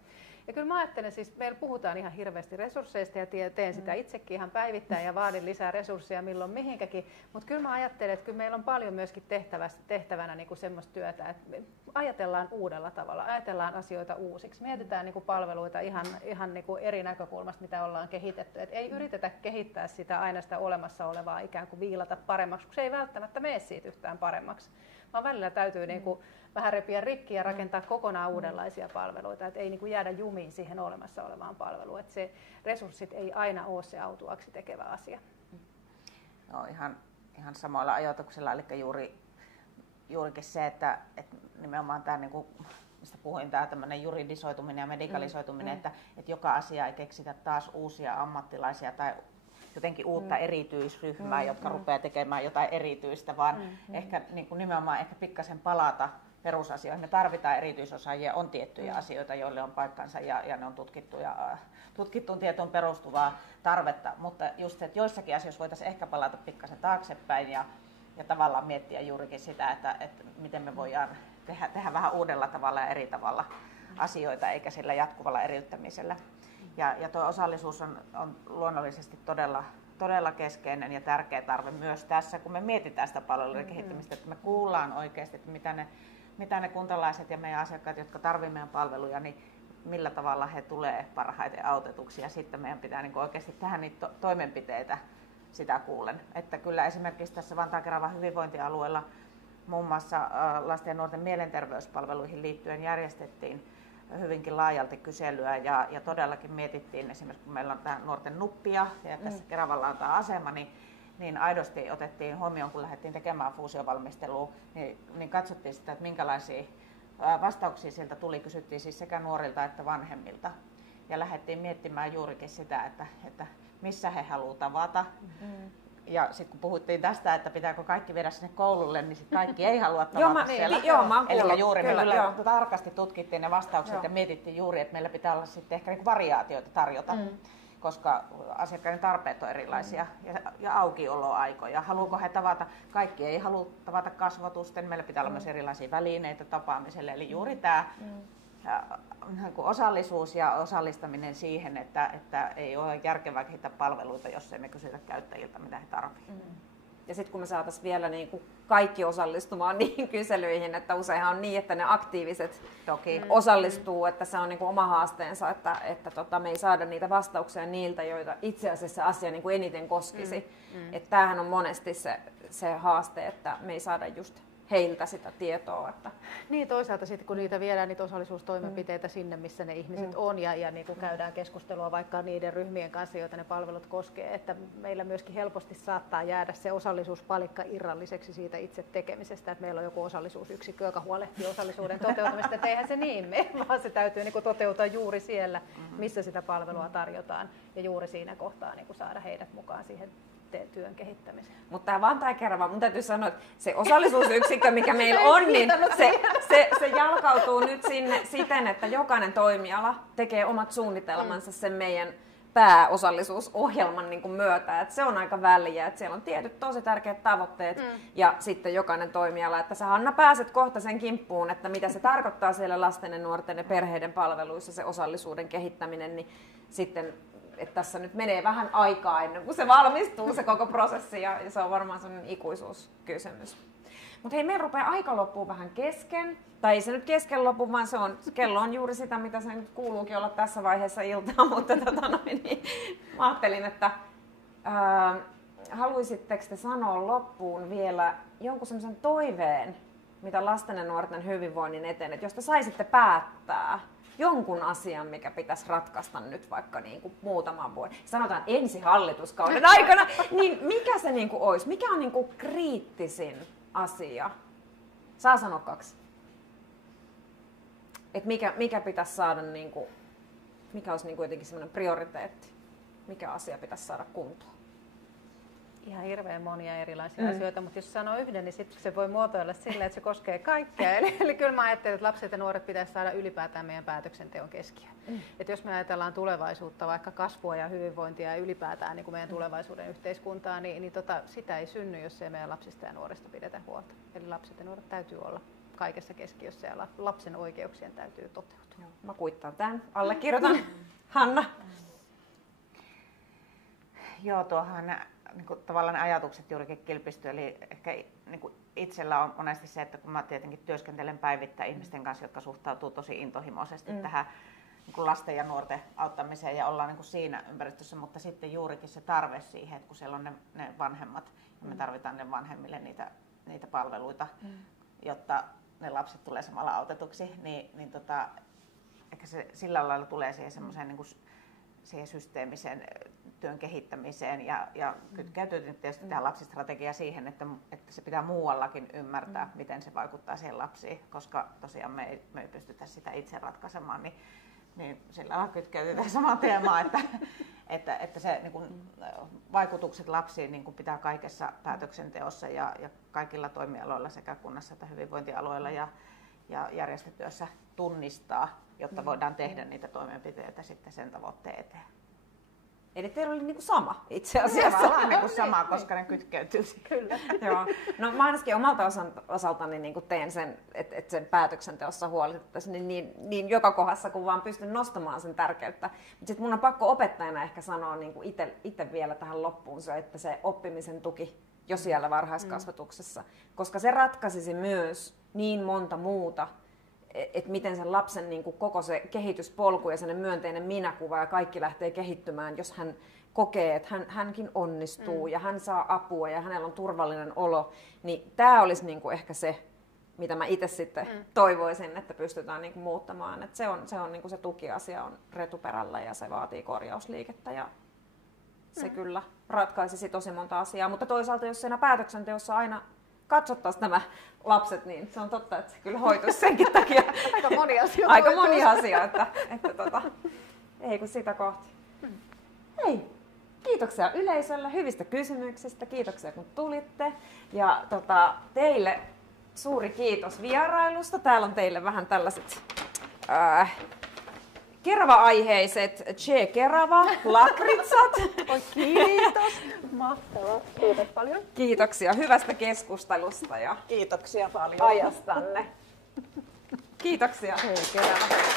Ja kyllä mä ajattelen, siis meillä puhutaan ihan hirveästi resursseista ja teen sitä itsekin ihan päivittäin ja vaadin lisää resursseja milloin mihinkäkin, mutta kyllä mä ajattelen, että kyllä meillä on paljon myöskin tehtävänä niin kuin semmoista työtä, että ajatellaan uudella tavalla, ajatellaan asioita uusiksi, mietitään niin kuin palveluita ihan niin kuin eri näkökulmasta, mitä ollaan kehitetty. Et ei yritetä kehittää sitä aina sitä olemassa olevaa ikään kuin viilata paremmaksi, kun se ei välttämättä mene siitä yhtään paremmaksi, vaan välillä täytyy niin kuin vähän repiä rikki ja rakentaa kokonaan uudenlaisia palveluita, että ei niin kuin jäädä jumiin siihen olemassa olevaan palveluun, että se resurssit ei aina ole se autuaksi tekevä asia. No, ihan samoilla ajatuksilla, eli juurikin se, että nimenomaan tämä, niin kuin, mistä puhuin, tämä tämmöinen juridisoituminen ja medikalisoituminen, että joka asia ei keksitä taas uusia ammattilaisia tai jotenkin uutta erityisryhmää, jotka rupeaa tekemään jotain erityistä, vaan ehkä niin kuin nimenomaan ehkä pikkasen palata perusasioihin. Me tarvitaan erityisosaajia, on tiettyjä asioita, joille on paikkansa ja ne on tutkittuun tietoon perustuvaa tarvetta, mutta just, että joissakin asioissa voitaisiin ehkä palata pikkasen taaksepäin ja tavallaan miettiä juurikin sitä, että miten me voidaan tehdä vähän uudella tavalla ja eri tavalla asioita, eikä sillä jatkuvalla eriyttämisellä. Ja tuo osallisuus on luonnollisesti todella keskeinen ja tärkeä tarve myös tässä, kun me mietitään sitä palveluiden kehittämistä, että me kuullaan oikeasti, että mitä ne kuntalaiset ja meidän asiakkaat, jotka tarvitsevat meidän palveluja, niin millä tavalla he tulee parhaiten autetuksi. Ja sitten meidän pitää niin oikeasti tehdä niitä toimenpiteitä sitä kuulen. Että kyllä esimerkiksi tässä Vantaan-Keravan hyvinvointialueella muun muassa lasten ja nuorten mielenterveyspalveluihin liittyen järjestettiin hyvinkin laajalti kyselyä ja todellakin mietittiin esimerkiksi, kun meillä on tämä nuorten nuppia ja tässä Keravalla on tämä asema, niin aidosti otettiin huomioon, kun lähdettiin tekemään fuusiovalmistelua, niin katsottiin sitä, että minkälaisia vastauksia sieltä tuli, kysyttiin siis sekä nuorilta että vanhemmilta. Ja lähdettiin miettimään juurikin sitä, että missä he haluavat tavata. Ja sitten kun puhuttiin tästä, että pitääkö kaikki viedä sinne koululle, niin sitten kaikki ei halua tavata siellä. Eli juuri me kyllä tarkasti tutkittiin ne vastaukset ja mietittiin juuri, että meillä pitää olla sitten ehkä variaatioita tarjota, koska asiakkaiden tarpeet on erilaisia ja aukioloaikoja. Haluuko he tavata? Kaikki ei halua tavata kasvotusten. Meillä pitää olla myös erilaisia välineitä tapaamiselle. Eli juuri tämä osallisuus ja osallistaminen siihen, että ei ole järkevää kehittää palveluita, jos emme kysytä käyttäjiltä, mitä he tarvitsevat. Ja sitten kun me saataisiin vielä niin kuin kaikki osallistumaan niihin kyselyihin, että useinhan on niin, että ne aktiiviset osallistuu, että se on niin kuin oma haasteensa, että me ei saada niitä vastauksia niiltä, joita itse asiassa asia niin kuin eniten koskisi. Että tämähän on monesti se haaste, että me ei saada just heiltä sitä tietoa. Että niin, toisaalta sitten kun niitä viedään niitä osallisuustoimenpiteitä sinne, missä ne ihmiset on ja niin kuin käydään keskustelua vaikka niiden ryhmien kanssa, joita ne palvelut koskee, että meillä myöskin helposti saattaa jäädä se osallisuuspalikka irralliseksi siitä itse tekemisestä, että meillä on joku osallisuusyksikkö, joka huolehtii osallisuuden toteutumista, että eihän se niin mene, vaan se täytyy niin kuin toteutua juuri siellä, missä sitä palvelua tarjotaan ja juuri siinä kohtaa niin kuin saada heidät mukaan siihen työn kehittämiseen. Mutta tämä Vantaan-Kerava, mun täytyy sanoa, että se osallisuusyksikkö, mikä meillä on, niin se jalkautuu nyt sinne siten, että jokainen toimiala tekee omat suunnitelmansa sen meidän pääosallisuusohjelman niin kuin myötä. Että se on aika väliä, että siellä on tietyt tosi tärkeät tavoitteet ja sitten jokainen toimiala. Että sä, Hanna, pääset kohta sen kimppuun, että mitä se tarkoittaa siellä lasten ja nuorten ja perheiden palveluissa, se osallisuuden kehittäminen, niin sitten että tässä nyt menee vähän aikaa ennen kuin se valmistuu se koko prosessi ja se on varmaan sellainen ikuisuuskysymys. Mutta hei, meillä rupeaa aika loppua vähän kesken. Tai ei se nyt kesken lopu, vaan kello on juuri sitä, mitä se nyt kuuluukin olla tässä vaiheessa iltaa. Mutta niin, mä ajattelin, että haluaisitteko te sanoa loppuun vielä jonkun semmoisen toiveen, mitä lasten ja nuorten hyvinvoinnin eteen, että jos te saisitte päättää jonkun asian, mikä pitäisi ratkaista nyt vaikka niin kuin muutaman vuoden, sanotaan ensi hallituskauden aikana, niin mikä se niin kuin olisi? Mikä on niin kuin kriittisin asia? Saa sanoa 2. Et mikä pitäisi saada, niin kuin, mikä olisi niin kuin jotenkin semmoinen prioriteetti? Mikä asia pitäisi saada kuntoon? Ihan hirveän monia erilaisia asioita, mutta jos sanoo yhden, niin sitten se voi muotoilla silleen, että se koskee kaikkea. Eli kyllä mä ajattelen, että lapset ja nuoret pitäisi saada ylipäätään meidän päätöksenteon keskiöön. Että jos me ajatellaan tulevaisuutta, vaikka kasvua ja hyvinvointia ja ylipäätään niin kuin meidän tulevaisuuden yhteiskuntaa, niin sitä ei synny, jos ei meidän lapsista ja nuorista pidetä huolta. Eli lapset ja nuoret täytyy olla kaikessa keskiössä ja lapsen oikeuksien täytyy toteutua. Mä kuittaan tämän, allekirjoitan. Hanna? Joo, tuohan niin kuin, tavallaan ajatukset juurikin kilpistyy, eli ehkä niin kuin itsellä on monesti se, että kun mä tietenkin työskentelen päivittäin ihmisten kanssa, jotka suhtautuu tosi intohimoisesti tähän niin kuin lasten ja nuorten auttamiseen ja ollaan niin kuin siinä ympäristössä, mutta sitten juurikin se tarve siihen, että kun siellä on ne vanhemmat ja me tarvitaan ne vanhemmille niitä palveluita, jotta ne lapset tulee samalla autetuksi, niin ehkä se sillä lailla tulee siihen semmoiseen niin kuin siihen systeemiseen työn kehittämiseen ja kytkeytyy tietysti tähän lapsistrategiaan siihen, että se pitää muuallakin ymmärtää, miten se vaikuttaa siihen lapsiin, koska tosiaan me ei pystytä sitä itse ratkaisemaan, niin sillä on kytkeytyy tähän samaan teemaan, että se niin kuin, vaikutukset lapsiin niin kuin pitää kaikessa päätöksenteossa ja kaikilla toimialoilla sekä kunnassa että hyvinvointialueilla ja järjestötyössä tunnistaa, jotta voidaan tehdä niitä toimenpiteitä sitten sen tavoitteen eteen. Eli teillä oli niinku sama itse asiassa. Tavallaan niinku sama, koska ne kytkeytyy. Kyllä. Joo. No mä ainakin omalta osaltani niinku teen sen, että sen päätöksenteossa huolehdittaisiin niin joka kohdassa, kun vaan pystyn nostamaan sen tärkeyttä. Mutta sitten mun on pakko opettajana ehkä sanoa niinku itse vielä tähän loppuun se, että se oppimisen tuki jo siellä varhaiskasvatuksessa, koska se ratkaisisi myös niin monta muuta, että miten sen lapsen niin kuin koko se kehityspolku ja sen myönteinen minäkuva ja kaikki lähtee kehittymään, jos hän kokee, että hänkin onnistuu ja hän saa apua ja hänellä on turvallinen olo, niin tämä olisi niin kuin ehkä se, mitä mä itse sitten toivoisin, että pystytään niin kuin muuttamaan. Että se on niin kuin se tukiasia on retuperällä ja se vaatii korjausliikettä ja se kyllä ratkaisisi tosi monta asiaa, mutta toisaalta jos siinä päätöksenteossa aina katsottaisiin nämä lapset, niin se on totta, että se kyllä hoituisi senkin takia. Aika moni asia, että ei kun sitä kohti. Hei, kiitoksia yleisölle hyvistä kysymyksistä, kiitoksia kun tulitte. Ja teille suuri kiitos vierailusta. Täällä on teille vähän tällaiset Kerava-aiheiset Che Kerava lakritsat. Oi, kiitos. Mahtavaa. Kiitos paljon. Kiitoksia hyvästä keskustelusta ja Kiitoksia paljon ajastanne. Kiitoksia. Che Kerava.